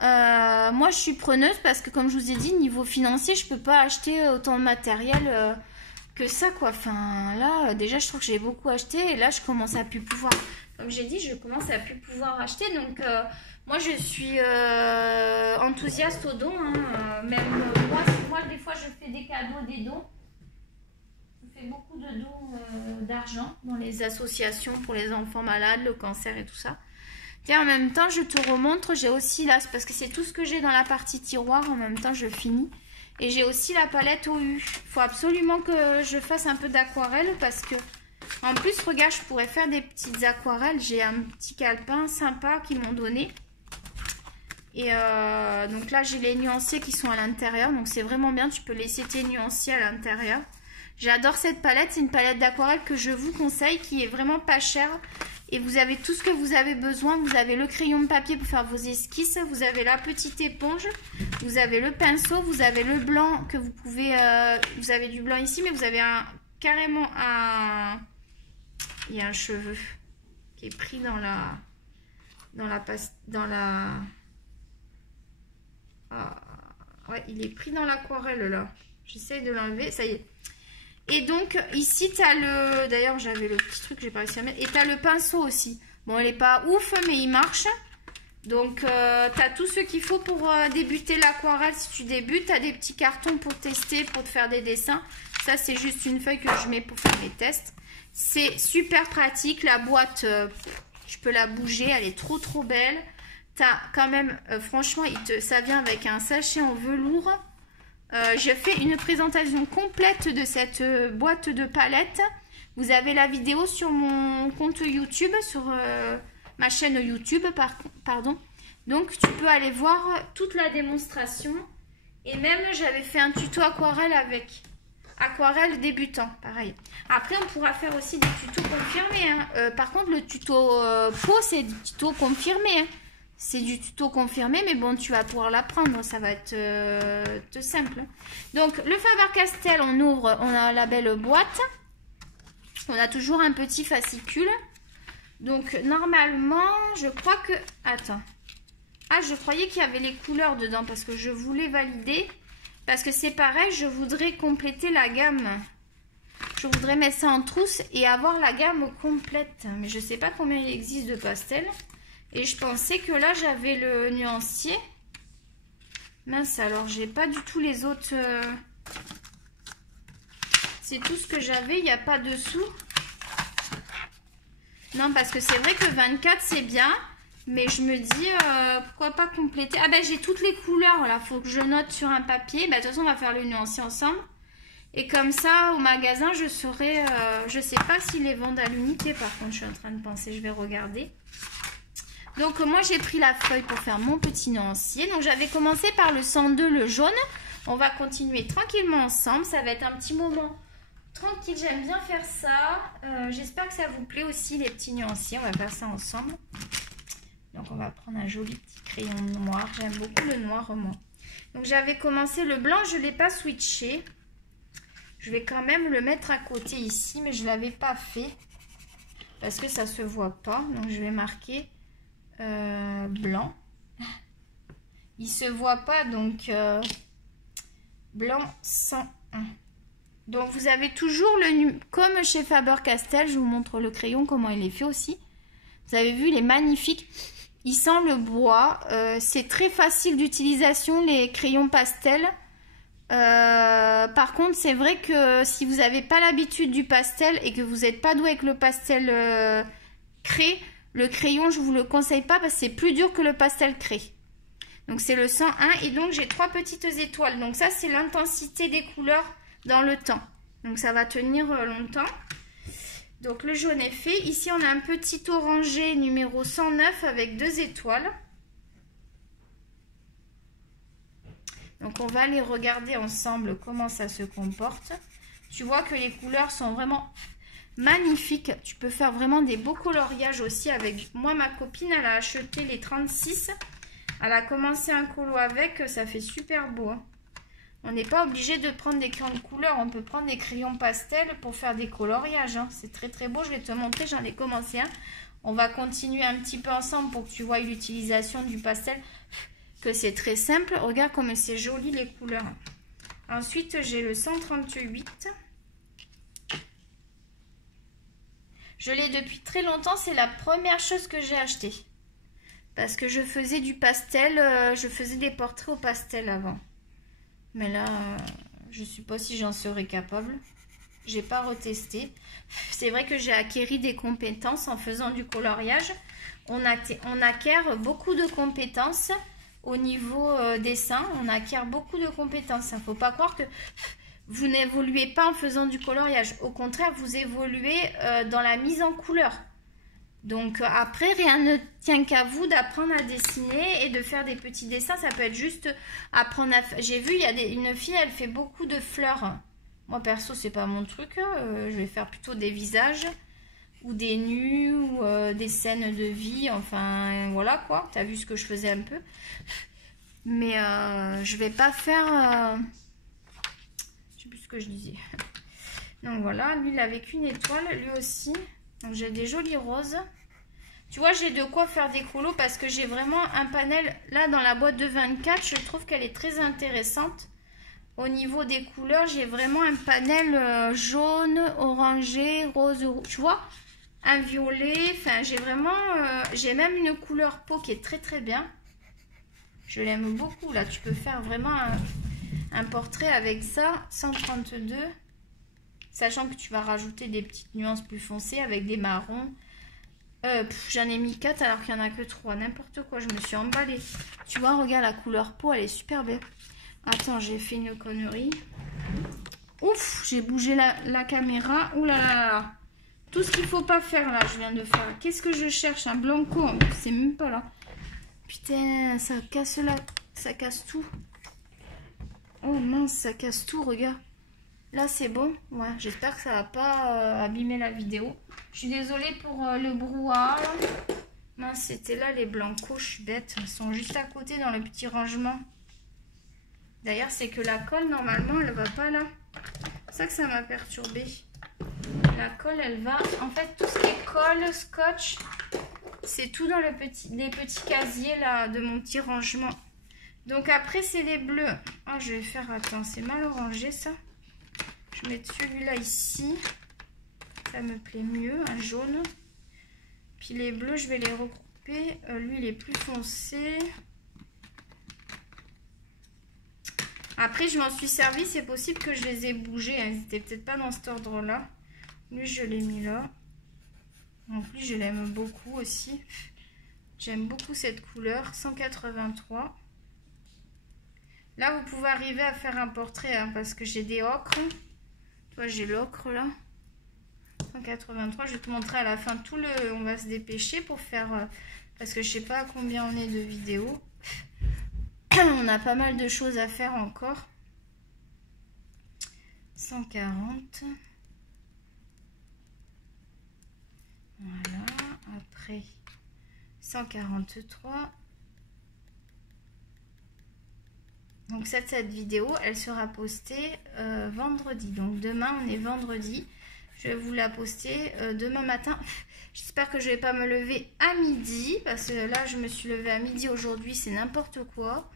moi je suis preneuse parce que comme je vous ai dit, niveau financier, je peux pas acheter autant de matériel que ça quoi. Enfin là, déjà je trouve que j'ai beaucoup acheté et là je commence à plus pouvoir. Comme j'ai dit, je commence à plus pouvoir acheter. Donc moi je suis enthousiaste aux dons. Hein. Même moi des fois je fais des cadeaux, des dons. Je fais beaucoup de dons d'argent dans les associations pour les enfants malades, le cancer et tout ça. Tiens, en même temps, je te remontre, j'ai aussi là, parce que c'est tout ce que j'ai dans la partie tiroir, en même temps, je finis. Et j'ai aussi la palette OU. Il faut absolument que je fasse un peu d'aquarelle parce que, en plus, regarde, je pourrais faire des petites aquarelles. J'ai un petit calepin sympa qu'ils m'ont donné. Et donc là, j'ai les nuanciers qui sont à l'intérieur, donc c'est vraiment bien, tu peux laisser tes nuanciers à l'intérieur. J'adore cette palette, c'est une palette d'aquarelle que je vous conseille, qui est vraiment pas chère. Et vous avez tout ce que vous avez besoin. Vous avez le crayon de papier pour faire vos esquisses. Vous avez la petite éponge. Vous avez le pinceau. Vous avez le blanc que vous pouvez... vous avez du blanc ici, mais vous avez carrément un... Il y a un cheveu qui est pris dans la... Ah, ouais, il est pris dans l'aquarelle là. J'essaie de l'enlever. Ça y est. Et donc, ici, tu as le... D'ailleurs, j'avais le petit truc que j'ai pas réussi à mettre. Et tu as le pinceau aussi. Bon, il n'est pas ouf, mais il marche. Donc, tu as tout ce qu'il faut pour débuter l'aquarelle. Si tu débutes, tu as des petits cartons pour tester, pour te faire des dessins. Ça, c'est juste une feuille que je mets pour faire mes tests. C'est super pratique. La boîte, je peux la bouger. Elle est trop, trop belle. Tu as quand même, franchement, ça vient avec un sachet en velours. J'ai fait une présentation complète de cette boîte de palettes. Vous avez la vidéo sur mon compte YouTube, sur ma chaîne YouTube, pardon. Donc, tu peux aller voir toute la démonstration. Et même, j'avais fait un tuto aquarelle avec aquarelle débutant, pareil. Après, on pourra faire aussi des tutos confirmés. Hein. Par contre, le tuto peau, c'est du tuto confirmé. Hein. C'est du tuto confirmé, mais bon, tu vas pouvoir l'apprendre, ça va être simple. Donc, le Faber-Castell, on ouvre, on a la belle boîte. On a toujours un petit fascicule. Donc, normalement, je crois que... Attends. Ah, je croyais qu'il y avait les couleurs dedans parce que je voulais valider. Parce que c'est pareil, je voudrais compléter la gamme. Je voudrais mettre ça en trousse et avoir la gamme complète. Mais je sais pas combien il existe de pastels. Et je pensais que là, j'avais le nuancier. Mince, alors j'ai pas du tout les autres... C'est tout ce que j'avais, il n'y a pas dessous. Non, parce que c'est vrai que 24, c'est bien. Mais je me dis, pourquoi pas compléter. Ah ben, j'ai toutes les couleurs, là. Faut que je note sur un papier. Ben, de toute façon, on va faire le nuancier ensemble. Et comme ça, au magasin, je saurai... je sais pas s'ils les vendent à l'unité, par contre. Je suis en train de penser, je vais regarder. Donc, moi, j'ai pris la feuille pour faire mon petit nuancier. Donc, j'avais commencé par le 102, le jaune. On va continuer tranquillement ensemble. Ça va être un petit moment tranquille. J'aime bien faire ça. J'espère que ça vous plaît aussi, les petits nuanciers. On va faire ça ensemble. Donc, on va prendre un joli petit crayon noir. J'aime beaucoup le noir, moi. Donc, j'avais commencé le blanc. Je ne l'ai pas switché. Je vais quand même le mettre à côté ici. Mais je ne l'avais pas fait. Parce que ça ne se voit pas. Donc, je vais marquer blanc. Il ne se voit pas. Donc, blanc 101. Donc, vous avez toujours le... Comme chez Faber-Castell, je vous montre le crayon, comment il est fait aussi. Vous avez vu, il est magnifique. Il sent le bois. C'est très facile d'utilisation, les crayons pastels. Par contre, c'est vrai que si vous n'avez pas l'habitude du pastel et que vous n'êtes pas doué avec le pastel craie, le crayon, je ne vous le conseille pas parce que c'est plus dur que le pastel craie. Donc, c'est le 101. Et donc, j'ai 3 petites étoiles. Donc, ça, c'est l'intensité des couleurs dans le temps. Donc, ça va tenir longtemps. Donc, le jaune est fait. Ici, on a un petit orangé numéro 109 avec 2 étoiles. Donc, on va aller regarder ensemble comment ça se comporte. Tu vois que les couleurs sont vraiment magnifiques. Tu peux faire vraiment des beaux coloriages aussi avec... Moi, ma copine, elle a acheté les 36. Elle a commencé un colo avec. Ça fait super beau, hein. On n'est pas obligé de prendre des crayons de couleur. On peut prendre des crayons pastel pour faire des coloriages, hein. C'est très très beau. Je vais te montrer. J'en ai commencé un. On va continuer un petit peu ensemble pour que tu vois l'utilisation du pastel. Que c'est très simple. Regarde comme c'est joli les couleurs. Ensuite, j'ai le 138. Je l'ai depuis très longtemps. C'est la première chose que j'ai acheté. Parce que je faisais du pastel. Je faisais des portraits au pastel avant. Mais là, je ne sais pas si j'en serais capable. J'ai pas retesté. C'est vrai que j'ai acquis des compétences en faisant du coloriage. On acquiert beaucoup de compétences au niveau dessin. On acquiert beaucoup de compétences. Il ne faut pas croire que vous n'évoluez pas en faisant du coloriage. Au contraire, vous évoluez dans la mise en couleur. Donc après, rien ne tient qu'à vous d'apprendre à dessiner et de faire des petits dessins. Ça peut être juste apprendre à... J'ai vu, il y a une fille, elle fait beaucoup de fleurs. Moi, perso, c'est pas mon truc. Je vais faire plutôt des visages ou des nus ou des scènes de vie. Enfin, voilà quoi. T'as vu ce que je faisais un peu. Mais je vais pas faire... Je sais plus ce que je disais. Donc voilà, lui, il avait qu'une étoile. Lui aussi. Donc j'ai des jolis roses. Tu vois, j'ai de quoi faire des colos parce que j'ai vraiment un panel. Là, dans la boîte de 24, je trouve qu'elle est très intéressante. Au niveau des couleurs, j'ai vraiment un panel jaune, orangé, rose, tu vois, un violet. Enfin, j'ai vraiment... j'ai même une couleur peau qui est très très bien. Je l'aime beaucoup. Là, tu peux faire vraiment un portrait avec ça. 132. Sachant que tu vas rajouter des petites nuances plus foncées avec des marrons. J'en ai mis 4 alors qu'il n'y en a que 3. N'importe quoi, je me suis emballée. Tu vois, regarde la couleur peau, elle est super belle. Attends, j'ai fait une connerie. Ouf, j'ai bougé la caméra. Ouh là là là. Tout ce qu'il ne faut pas faire là, je viens de faire. Qu'est-ce que je cherche? Un blanco, c'est même pas là. Putain, ça casse là. Ça casse tout. Oh mince, ça casse tout, regarde. Là, c'est bon. Ouais, j'espère que ça va pas abîmer la vidéo. Je suis désolée pour le brouhaha. Mince, c'était là les blancos. Je suis bête. Ils sont juste à côté dans le petit rangement. D'ailleurs, c'est que la colle, normalement, elle va pas là. C'est ça que ça m'a perturbée. La colle, elle va... En fait, tout ce qui est colle, scotch, C'est tout dans les petits casiers là de mon petit rangement. Donc après c'est les bleus. Ah, je vais faire, attends, c'est mal rangé ça. Je vais mettre celui-là ici. Ça me plaît mieux, un jaune. Puis les bleus, je vais les regrouper. Lui, il est plus foncé. Après, je m'en suis servi. C'est possible que je les ai bougés. Ils n'étaient peut-être pas dans cet ordre-là. Lui, je l'ai mis là. En plus, je l'aime beaucoup aussi. J'aime beaucoup cette couleur. 183. Là, vous pouvez arriver à faire un portrait hein, parce que j'ai des ocres. Toi, j'ai l'ocre là. 183. Je vais te montrer à la fin tout le... On va se dépêcher pour faire... parce que je sais pas à combien on est de vidéos. On a pas mal de choses à faire encore. 140. Voilà. Après 143. Donc cette vidéo, elle sera postée vendredi. Donc demain, on est vendredi. Je vais vous la poster demain matin. J'espère que je vais pas me lever à midi. Parce que là, je me suis levée à midi aujourd'hui. C'est n'importe quoi.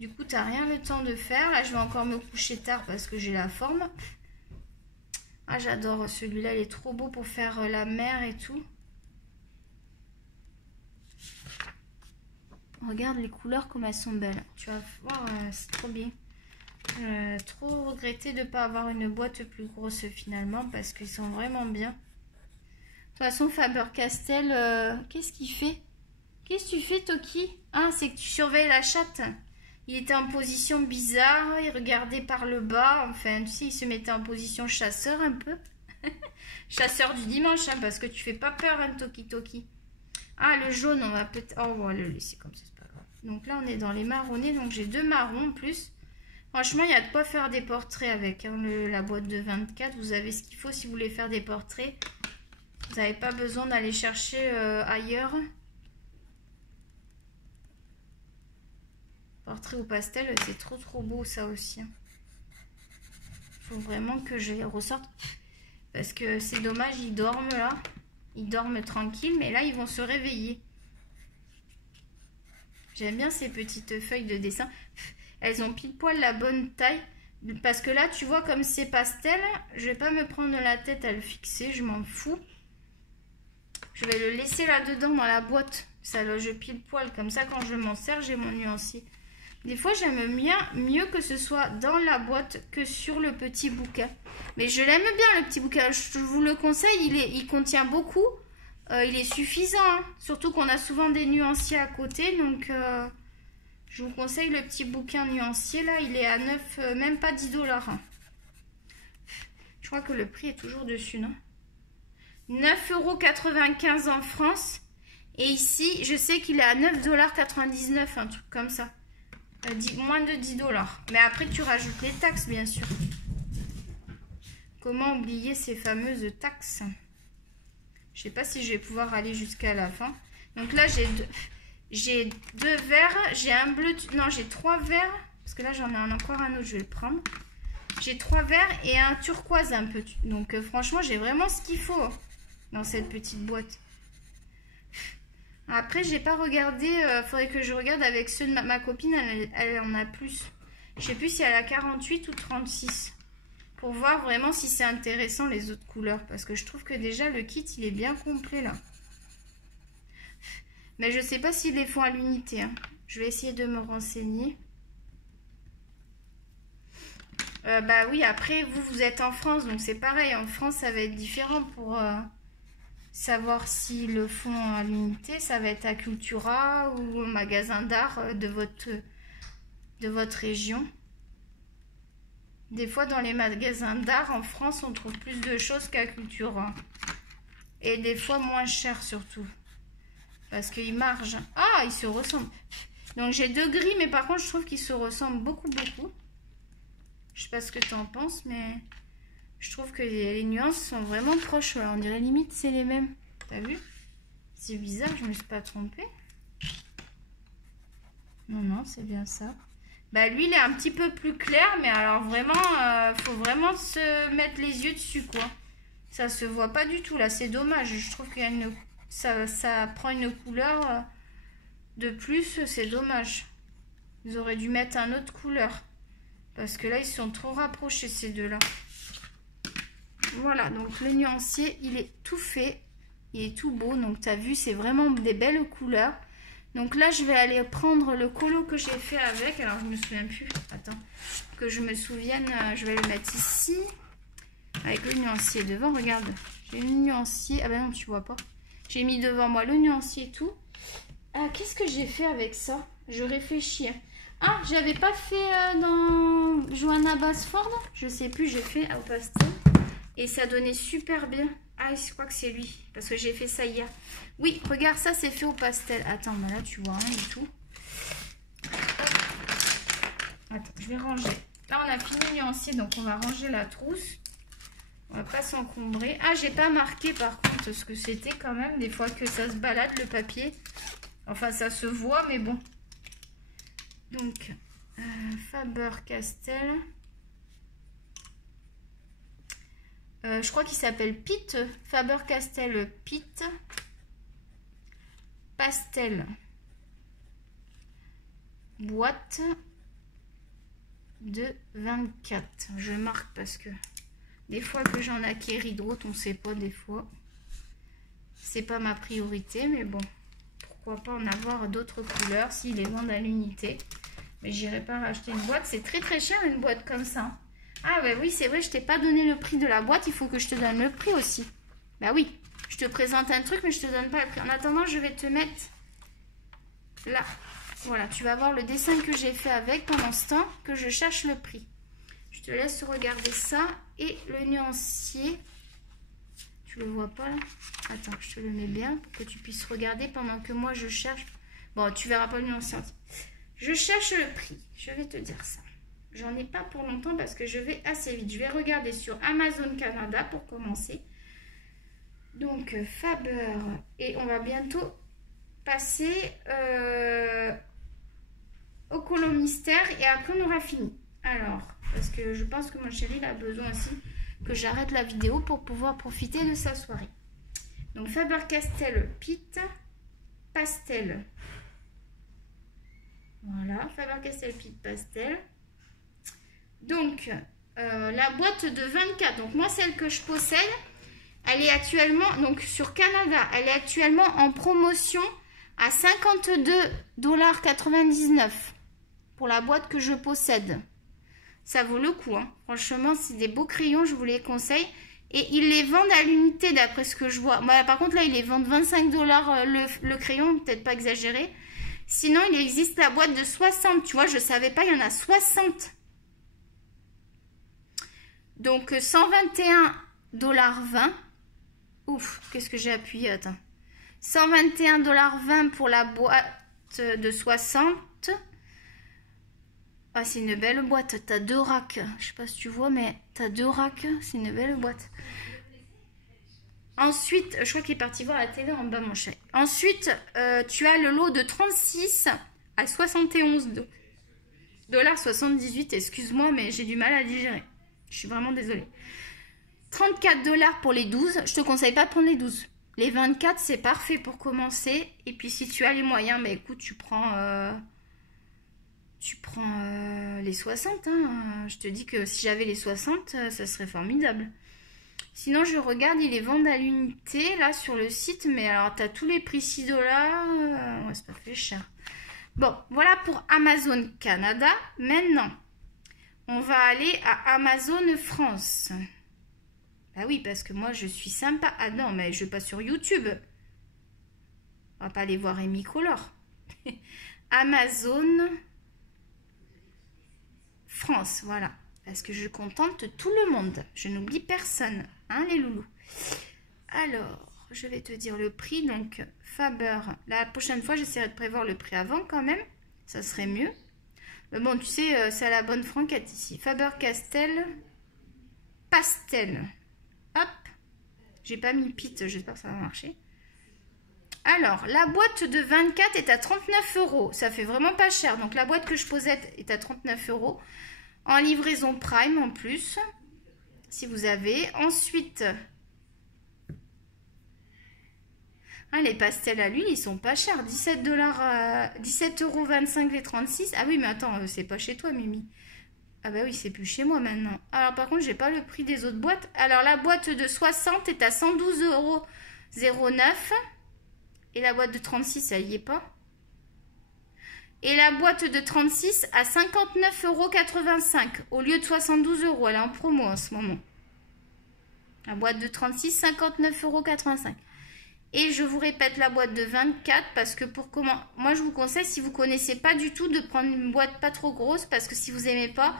Du coup, tu n'as rien le temps de faire. Là, je vais encore me coucher tard parce que j'ai la forme. Ah, j'adore celui-là. Il est trop beau pour faire la mer et tout. Regarde les couleurs comme elles sont belles. Tu vas voir, c'est trop bien. Trop regretté de ne pas avoir une boîte plus grosse finalement parce qu'ils sont vraiment bien. De toute façon, Faber-Castell, qu'est-ce qu'il fait? Qu'est-ce que tu fais, Toki? Ah, c'est que tu surveilles la chatte. Il était en position bizarre, il regardait par le bas. Enfin, tu sais, il se mettait en position chasseur un peu. Chasseur du dimanche, hein, parce que tu fais pas peur, hein, Toki. Ah, le jaune, on va peut-être... Oh, on va le laisser comme ça, c'est pas grave. Donc là, on est dans les marronnés, donc j'ai 2 marrons en plus. Franchement, il y a de quoi faire des portraits avec hein, la boîte de 24. Vous avez ce qu'il faut si vous voulez faire des portraits. Vous n'avez pas besoin d'aller chercher ailleurs. Portrait au pastel, c'est trop beau ça aussi. Il faut vraiment que je les ressorte. Parce que c'est dommage, ils dorment là. Ils dorment tranquilles, mais là, ils vont se réveiller. J'aime bien ces petites feuilles de dessin. Elles ont pile poil la bonne taille. Parce que là, tu vois, comme c'est pastel, je vais pas me prendre la tête à le fixer. Je m'en fous. Je vais le laisser là-dedans dans la boîte. Ça loge pile poil. Comme ça, quand je m'en sers, j'ai mon nuancier. Des fois, j'aime mieux que ce soit dans la boîte que sur le petit bouquin. Mais je l'aime bien, le petit bouquin. Je vous le conseille, il contient beaucoup. Il est suffisant. Hein. Surtout qu'on a souvent des nuanciers à côté. Donc, je vous conseille le petit bouquin nuancier. Là, il est à 9, même pas 10 $. Hein. Je crois que le prix est toujours dessus, non? 9,95 € en France. Et ici, je sais qu'il est à 9,99 $, un truc comme ça. Moins de 10 $. Mais après, tu rajoutes les taxes, bien sûr. Comment oublier ces fameuses taxes? Je sais pas si je vais pouvoir aller jusqu'à la fin. Donc là, j'ai 2 verts. J'ai un bleu. Non, j'ai 3 verts. Parce que là, j'en ai encore un autre. Je vais le prendre. J'ai 3 verts et un turquoise un peu. Donc franchement, j'ai vraiment ce qu'il faut dans cette petite boîte. Après, j'ai pas regardé. Faudrait que je regarde avec ceux de ma copine. Elle en a plus. Je sais plus si elle a 48 ou 36. Pour voir vraiment si c'est intéressant les autres couleurs. Parce que je trouve que déjà le kit, il est bien complet là. Mais je sais pas s'ils les font à l'unité. Hein. Je vais essayer de me renseigner. Bah oui, après, vous êtes en France. Donc c'est pareil. En France, ça va être différent pour... savoir s'ils le font à l'unité, ça va être à Cultura ou au magasin d'art de votre région. Des fois, dans les magasins d'art en France, on trouve plus de choses qu'à Cultura. Et des fois, moins cher surtout. Parce qu'ils margent. Ah, ils se ressemblent. Donc, j'ai 2 gris, mais par contre, je trouve qu'ils se ressemblent beaucoup. Je sais pas ce que tu en penses, mais... je trouve que les nuances sont vraiment proches. Là. On dirait limite c'est les mêmes. T'as vu? C'est bizarre, je me suis pas trompée. Non, c'est bien ça. Bah lui, il est un petit peu plus clair. Mais alors vraiment, faut vraiment se mettre les yeux dessus, quoi. Ça se voit pas du tout, là. C'est dommage. Je trouve qu'il y a une ça prend une couleur de plus, c'est dommage. Ils auraient dû mettre une autre couleur. Parce que là, ils sont trop rapprochés, ces deux-là. Voilà, donc le nuancier, il est tout fait. Il est tout beau. Donc, tu as vu, c'est vraiment des belles couleurs. Donc là, je vais aller prendre le colo que j'ai fait avec. Alors, je me souviens plus. Attends, que je me souvienne, je vais le mettre ici. Avec le nuancier devant, regarde. J'ai le nuancier. Ah ben non, tu vois pas. J'ai mis devant moi le nuancier et tout. Ah, qu'est-ce que j'ai fait avec ça? Je réfléchis. Ah, j'avais pas fait dans Johanna Basford. Je sais plus, j'ai fait au pastel. Et ça donnait super bien. Ah, je crois que c'est lui. Parce que j'ai fait ça hier. Oui, regarde, ça c'est fait au pastel. Attends, bah là tu vois rien du tout. Attends, je vais ranger. Là, on a fini le nuancier, donc on va ranger la trousse. On va pas s'encombrer. Ah, j'ai pas marqué par contre ce que c'était quand même. Des fois que ça se balade le papier. Enfin, ça se voit, mais bon. Donc, Faber-Castell. Je crois qu'il s'appelle Pitt. Faber-Castell Pitt. Pastel. Boîte de 24. Je marque parce que des fois que j'en acquéris d'autres, on ne sait pas des fois. C'est pas ma priorité, mais bon. Pourquoi pas en avoir d'autres couleurs s'il est vendent à l'unité. Mais j'irai pas racheter une boîte. C'est très très cher une boîte comme ça. Ah bah oui, c'est vrai, je t'ai pas donné le prix de la boîte. Il faut que je te donne le prix aussi. Bah oui, je te présente un truc mais je te donne pas le prix. En attendant, je vais te mettre là. Voilà, tu vas voir le dessin que j'ai fait avec pendant ce temps que je cherche le prix. Je te laisse regarder ça. Et le nuancier. Tu le vois pas là? Attends, je te le mets bien pour que tu puisses regarder pendant que moi je cherche. Bon, tu verras pas le nuancier. Je cherche le prix. Je vais te dire ça. J'en ai pas pour longtemps parce que je vais assez vite. Je vais regarder sur Amazon Canada pour commencer. Donc, Faber. Et on va bientôt passer au colo mystère. Et après, on aura fini. Alors, parce que je pense que mon chéri il a besoin aussi que j'arrête la vidéo pour pouvoir profiter de sa soirée. Donc, Faber-Castell Pitt Pastel. Voilà, Faber-Castell Pitt Pastel. Donc, la boîte de 24. Donc, moi, celle que je possède, elle est actuellement, donc sur Canada, elle est actuellement en promotion à 52,99 $ pour la boîte que je possède. Ça vaut le coup, hein. Franchement, c'est des beaux crayons, je vous les conseille. Et ils les vendent à l'unité d'après ce que je vois. Bah, par contre, là, ils les vendent 25 $ le crayon, peut-être pas exagéré. Sinon, il existe la boîte de 60. Tu vois, je ne savais pas, il y en a 60. Donc, 121,20 $. Ouf, qu'est-ce que j'ai appuyé? Attends. 121,20 $ pour la boîte de 60. Ah, c'est une belle boîte. T'as 2 racks. Je sais pas si tu vois, mais t'as 2 racks. C'est une belle boîte. Ensuite, je crois qu'il est parti voir la télé en bas, mon chéri. Ensuite, tu as le lot de 36 à 71 $ 78. Excuse-moi, mais j'ai du mal à digérer. Je suis vraiment désolée. 34 $ pour les 12. Je te conseille pas de prendre les 12. Les 24, c'est parfait pour commencer. Et puis, si tu as les moyens, bah, écoute, tu prends les 60. Hein. Je te dis que si j'avais les 60, ça serait formidable. Sinon, je regarde, ils les vendent à l'unité, là, sur le site. Mais alors, tu as tous les prix 6 $. Ouais, c'est pas fait cher. Bon, voilà pour Amazon Canada. Maintenant, on va aller à Amazon France. Bah oui, parce que moi, je suis sympa. Ah non, mais je vais pas sur YouTube. On va pas aller voir Amy Color. Amazon France, voilà. Parce que je contente tout le monde. Je n'oublie personne. Hein, les loulous? Alors, je vais te dire le prix. Donc, Faber. La prochaine fois, j'essaierai de prévoir le prix avant quand même. Ça serait mieux. Mais bon, tu sais, c'est à la bonne franquette ici. Faber-Castell Pastel. Hop. J'ai pas mis Pitt. J'espère que ça va marcher. Alors, la boîte de 24 est à 39 €. Ça fait vraiment pas cher. Donc, la boîte que je possède est à 39 €. En livraison Prime en plus, si vous avez. Ensuite, Ah, les pastels à l'huile, ils sont pas chers. 17,25 € les 36. Ah oui, mais attends, c'est pas chez toi, Mimi. Ah bah oui, c'est plus chez moi maintenant. Alors par contre, j'ai pas le prix des autres boîtes. Alors la boîte de 60 est à 112,09 €. Et la boîte de 36, elle y est pas. Et la boîte de 36 à 59,85 € au lieu de 72 €. Elle est en promo en ce moment. La boîte de 36, 59,85 €. Et je vous répète la boîte de 24 parce que pour comment... Moi, je vous conseille, si vous ne connaissez pas du tout, de prendre une boîte pas trop grosse parce que si vous n'aimez pas,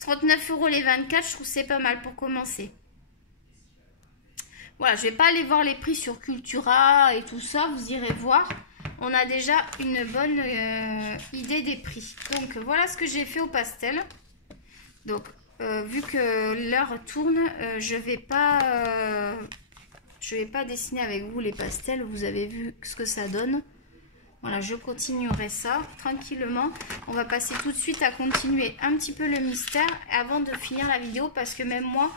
39 € les 24, je trouve que c'est pas mal pour commencer. Voilà, je ne vais pas aller voir les prix sur Cultura et tout ça, vous irez voir. On a déjà une bonne idée des prix. Donc, voilà ce que j'ai fait au pastel. Donc, vu que l'heure tourne, je ne vais pas dessiner avec vous les pastels. Vous avez vu ce que ça donne. Voilà, je continuerai ça tranquillement. On va passer tout de suite à continuer un petit peu le mystère avant de finir la vidéo parce que même moi,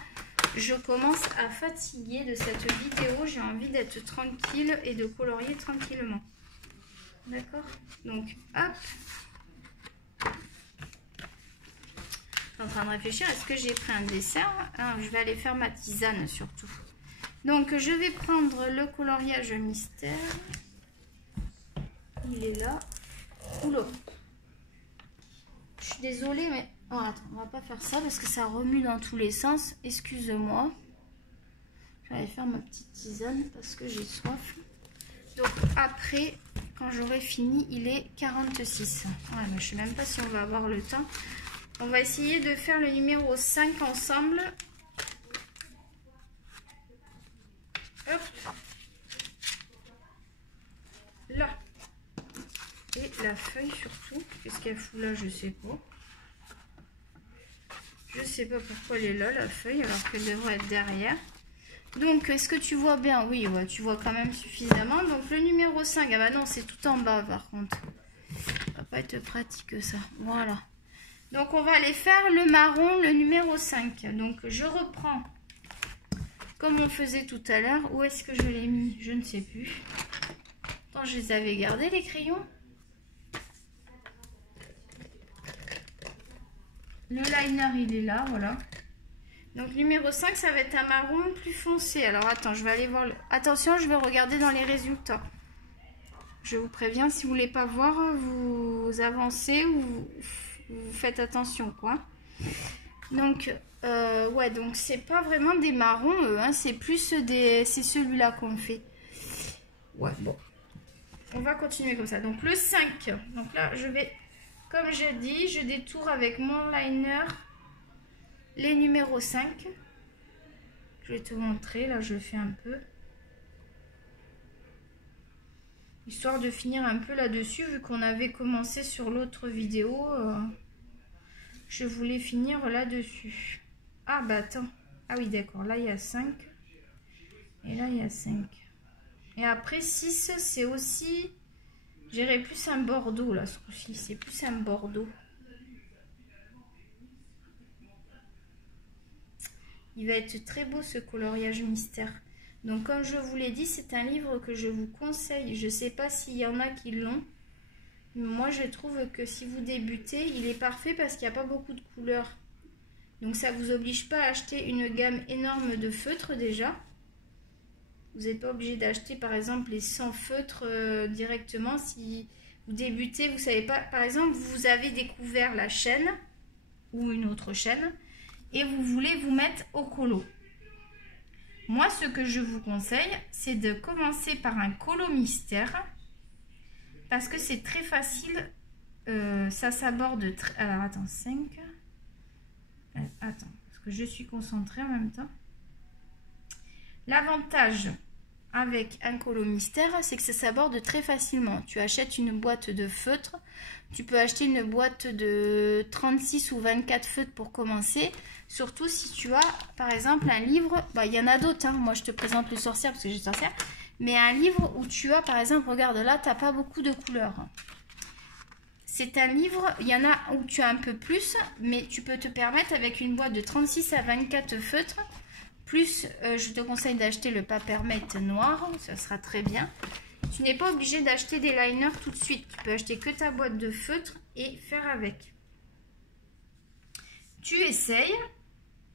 je commence à fatiguer de cette vidéo. J'ai envie d'être tranquille et de colorier tranquillement. D'accord? Donc, hop. Je suis en train de réfléchir. Est-ce que j'ai pris un dessert? Je vais aller faire ma tisane surtout. Donc, je vais prendre le coloriage mystère. Il est là. Oula. Je suis désolée, mais... Oh, attends, on va pas faire ça parce que ça remue dans tous les sens. Excuse-moi. Je vais aller faire ma petite tisane parce que j'ai soif. Donc, après, quand j'aurai fini, il est 46. Ouais, mais je sais même pas si on va avoir le temps. On va essayer de faire le numéro 5 ensemble. Hop. Là. Et la feuille surtout. Qu'est-ce qu'elle fout là? Je sais pas. Je sais pas pourquoi elle est là, la feuille, alors qu'elle devrait être derrière. Donc, est-ce que tu vois bien? Oui, ouais, tu vois quand même suffisamment. Donc, le numéro 5, ah bah non, c'est tout en bas par contre. Ça va pas être pratique ça. Voilà. Donc, on va aller faire le marron, le numéro 5. Donc, je reprends comme on faisait tout à l'heure. Où est-ce que je l'ai mis? Je ne sais plus. Attends, je les avais gardés les crayons. Le liner, il est là, voilà. Donc, numéro 5, ça va être un marron plus foncé. Alors, attends, je vais aller voir... Attention, je vais regarder dans les résultats. Je vous préviens, si vous ne voulez pas voir, vous avancez ou vous faites attention, quoi. Donc, ouais, donc c'est pas vraiment des marrons, hein, c'est plus des... C'est celui-là qu'on fait. Ouais, bon. On va continuer comme ça. Donc, le 5. Donc là, je vais... Comme je dis, je détourne avec mon liner les numéros 5. Je vais te montrer, là je le fais un peu. Histoire de finir un peu là-dessus, vu qu'on avait commencé sur l'autre vidéo. Je voulais finir là-dessus. Ah bah attends. Ah oui d'accord, là il y a 5. Et là il y a 5. Et après 6 c'est aussi... J'irai plus un bordeaux là ce coup-ci, c'est plus un bordeaux. Il va être très beau ce coloriage mystère. Donc comme je vous l'ai dit, c'est un livre que je vous conseille. Je ne sais pas s'il y en a qui l'ont. Moi je trouve que si vous débutez, il est parfait parce qu'il n'y a pas beaucoup de couleurs. Donc ça ne vous oblige pas à acheter une gamme énorme de feutres déjà. Vous n'êtes pas obligé d'acheter par exemple les 100 feutres directement. Si vous débutez, vous ne savez pas, par exemple vous avez découvert la chaîne ou une autre chaîne et vous voulez vous mettre au colo. Moi ce que je vous conseille c'est de commencer par un colo mystère parce que c'est très facile, ça s'aborde. Alors attends, 5, attends parce que je suis concentrée en même temps. L'avantage avec un colo mystère, c'est que ça s'aborde très facilement. Tu achètes une boîte de feutres, tu peux acheter une boîte de 36 ou 24 feutres pour commencer. Surtout si tu as, par exemple, un livre, bah, il y en a d'autres, hein. Moi je te présente le sorcière parce que j'ai sorcière, mais un livre où tu as, par exemple, regarde là, tu n'as pas beaucoup de couleurs. C'est un livre, il y en a où tu as un peu plus, mais tu peux te permettre avec une boîte de 36 à 24 feutres. Plus, je te conseille d'acheter le Papermate noir, ça sera très bien. Tu n'es pas obligé d'acheter des liners tout de suite. Tu peux acheter que ta boîte de feutre et faire avec. Tu essayes.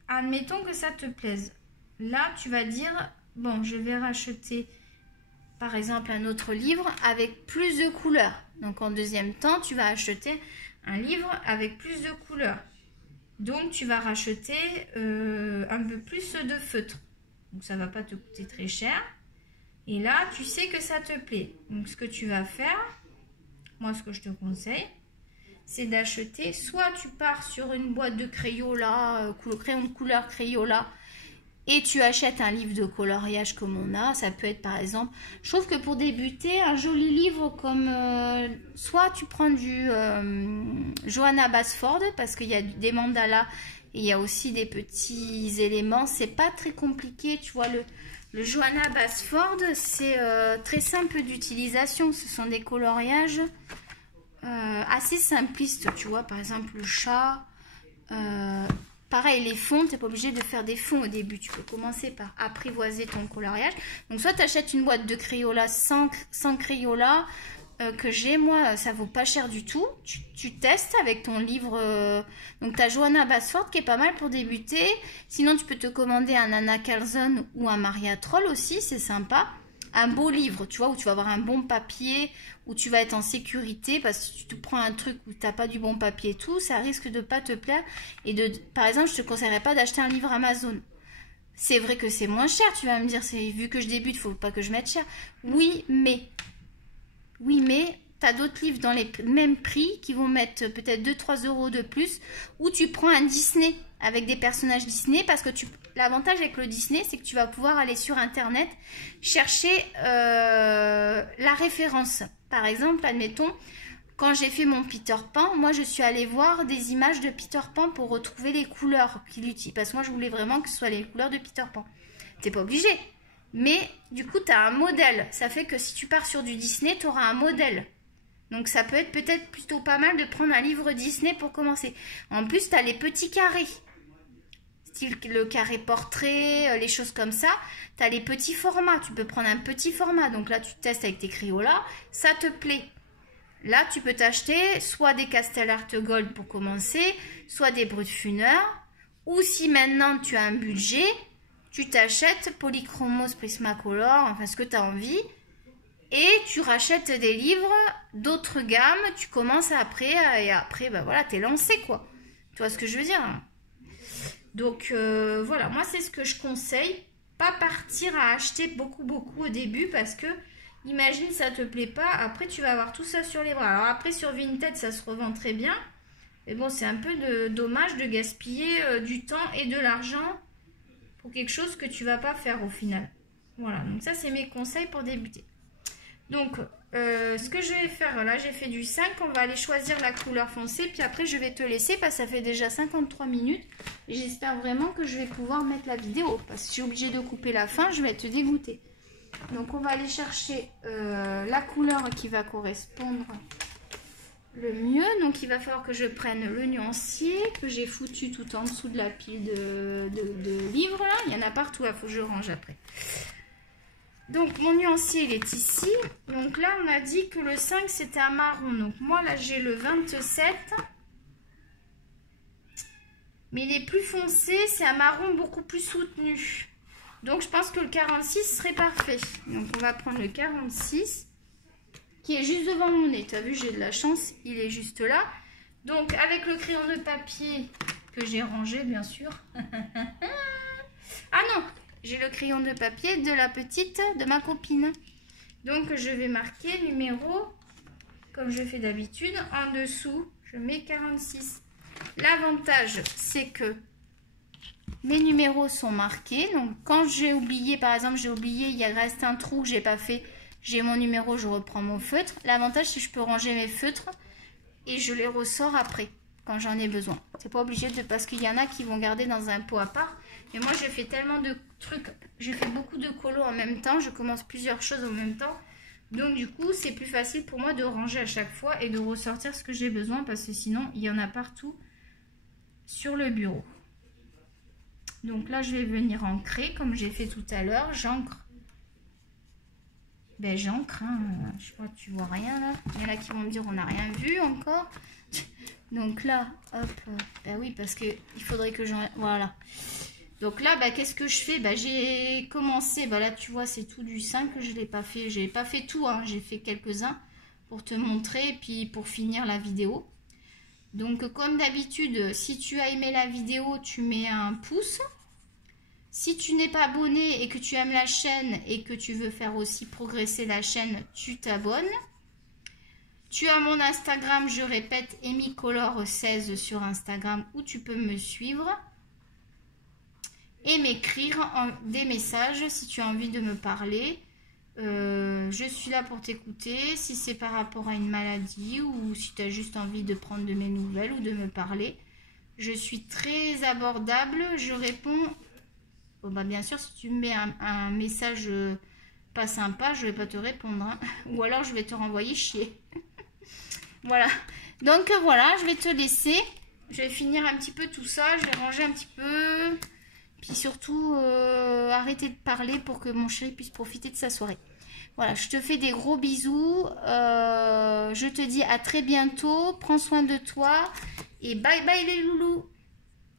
Admettons que ça te plaise. Là, tu vas dire, bon, je vais racheter, par exemple, un autre livre avec plus de couleurs. Donc, en deuxième temps, tu vas acheter un livre avec plus de couleurs. Donc, tu vas racheter un peu plus de feutre. Donc, ça ne va pas te coûter très cher. Et là, tu sais que ça te plaît. Donc, ce que tu vas faire, moi, ce que je te conseille, c'est d'acheter, soit tu pars sur une boîte de Crayola, crayon de couleur Crayola, et tu achètes un livre de coloriage comme on a. Ça peut être par exemple, je trouve que pour débuter, un joli livre comme, soit tu prends du Johanna Basford, parce qu'il y a des mandalas, et il y a aussi des petits éléments. C'est pas très compliqué, tu vois, le Johanna Basford, c'est très simple d'utilisation. Ce sont des coloriages assez simplistes, tu vois, par exemple le chat, pareil les fonds, tu n'es pas obligé de faire des fonds au début, tu peux commencer par apprivoiser ton coloriage. Donc soit tu achètes une boîte de Crayola sans Crayola, que j'ai moi, ça vaut pas cher du tout. Tu testes avec ton livre, donc tu as Johanna Basford qui est pas mal pour débuter. Sinon tu peux te commander un Anna Carlson ou un Maria Troll aussi, c'est sympa. Un beau livre, tu vois, où tu vas avoir un bon papier, où tu vas être en sécurité, parce que tu te prends un truc où tu n'as pas du bon papier et tout, ça risque de pas te plaire. Et par exemple, je te conseillerais pas d'acheter un livre Amazon. C'est vrai que c'est moins cher, tu vas me dire, vu que je débute, il faut pas que je mette cher. Oui, mais tu as d'autres livres dans les mêmes prix qui vont mettre peut-être 2-3 € de plus, ou tu prends un Disney avec des personnages Disney, parce que l'avantage avec le Disney, c'est que tu vas pouvoir aller sur internet chercher la référence. Par exemple, admettons, quand j'ai fait mon Peter Pan, moi je suis allée voir des images de Peter Pan pour retrouver les couleurs qu'il utilise, parce que moi je voulais vraiment que ce soit les couleurs de Peter Pan. T'es pas obligé, mais du coup tu as un modèle. Ça fait que si tu pars sur du Disney, tu auras un modèle. Donc ça peut être peut-être plutôt pas mal de prendre un livre Disney pour commencer. En plus, tu as les petits carrés, style le carré portrait, les choses comme ça. Tu as les petits formats, tu peux prendre un petit format. Donc là, tu testes avec tes Crayola, ça te plaît. Là, tu peux t'acheter soit des Castel Art Gold pour commencer, soit des Brutfuner. Ou si maintenant tu as un budget, tu t'achètes Polychromos Prismacolor, enfin ce que tu as envie. Et tu rachètes des livres d'autres gammes, tu commences après, et après, bah voilà, t'es lancé, quoi. Tu vois ce que je veux dire? Donc, voilà, moi, c'est ce que je conseille. Pas partir à acheter beaucoup au début, parce que, imagine, ça te plaît pas, après, tu vas avoir tout ça sur les bras. Alors après, sur Vinted, ça se revend très bien. Mais bon, c'est un peu dommage de gaspiller du temps et de l'argent pour quelque chose que tu vas pas faire au final. Voilà, donc ça, c'est mes conseils pour débuter. Donc, ce que je vais faire, là j'ai fait du 5, on va aller choisir la couleur foncée, puis après je vais te laisser parce que ça fait déjà 53 minutes. Et j'espère vraiment que je vais pouvoir mettre la vidéo, parce que si je suis obligée de couper la fin, je vais te dégoûter. Donc on va aller chercher la couleur qui va correspondre le mieux. Donc il va falloir que je prenne le nuancier, que j'ai foutu tout en dessous de la pile de livres, là. Il y en a partout, il faut que je range après. Donc mon nuancier il est ici. Donc là on a dit que le 5 c'était un marron. Donc moi là j'ai le 27. Mais il est plus foncé, c'est un marron beaucoup plus soutenu. Donc je pense que le 46 serait parfait. Donc on va prendre le 46 qui est juste devant mon nez. Tu as vu, j'ai de la chance, il est juste là. Donc avec le crayon de papier que j'ai rangé bien sûr. Ah non, j'ai le crayon de papier de la petite, de ma copine. Donc je vais marquer numéro, comme je fais d'habitude, en dessous, je mets 46. L'avantage, c'est que mes numéros sont marqués. Donc quand j'ai oublié, par exemple, j'ai oublié, il reste un trou que j'ai pas fait, j'ai mon numéro, je reprends mon feutre. L'avantage, c'est que je peux ranger mes feutres et je les ressors après, quand j'en ai besoin. C'est pas obligé de, parce qu'il y en a qui vont garder dans un pot à part. Et moi, je fais tellement de trucs, je fais beaucoup de colos en même temps, je commence plusieurs choses en même temps. Donc du coup, c'est plus facile pour moi de ranger à chaque fois et de ressortir ce que j'ai besoin, parce que sinon, il y en a partout sur le bureau. Donc là, je vais venir ancrer comme j'ai fait tout à l'heure. J'ancre Ben j'encre, hein. Je crois que tu vois rien là. Il y en a qui vont me dire on n'a rien vu encore. Donc là, hop, ben oui, parce que il faudrait que j'en... Voilà. Donc là, ben, qu'est-ce que je fais? Ben, j'ai commencé, ben là tu vois, c'est tout du 5 que je l'ai pas fait. J'ai pas fait tout, hein. J'ai fait quelques-uns pour te montrer, puis pour finir la vidéo. Donc comme d'habitude, si tu as aimé la vidéo, tu mets un pouce. Si tu n'es pas abonné et que tu aimes la chaîne et que tu veux faire aussi progresser la chaîne, tu t'abonnes. Tu as mon Instagram, je répète, EmyColor16 sur Instagram où tu peux me suivre et m'écrire des messages si tu as envie de me parler. Je suis là pour t'écouter. Si c'est par rapport à une maladie ou si tu as juste envie de prendre de mes nouvelles ou de me parler, je suis très abordable. Je réponds. Bon, bah, bien sûr, si tu me mets un message pas sympa, je vais pas te répondre. Hein. Ou alors je vais te renvoyer chier. Voilà. Donc voilà, je vais te laisser. Je vais finir un petit peu tout ça. Je vais ranger un petit peu. Puis surtout, arrêter de parler pour que mon chéri puisse profiter de sa soirée. Voilà, je te fais des gros bisous. Je te dis à très bientôt. Prends soin de toi. Et bye bye les loulous.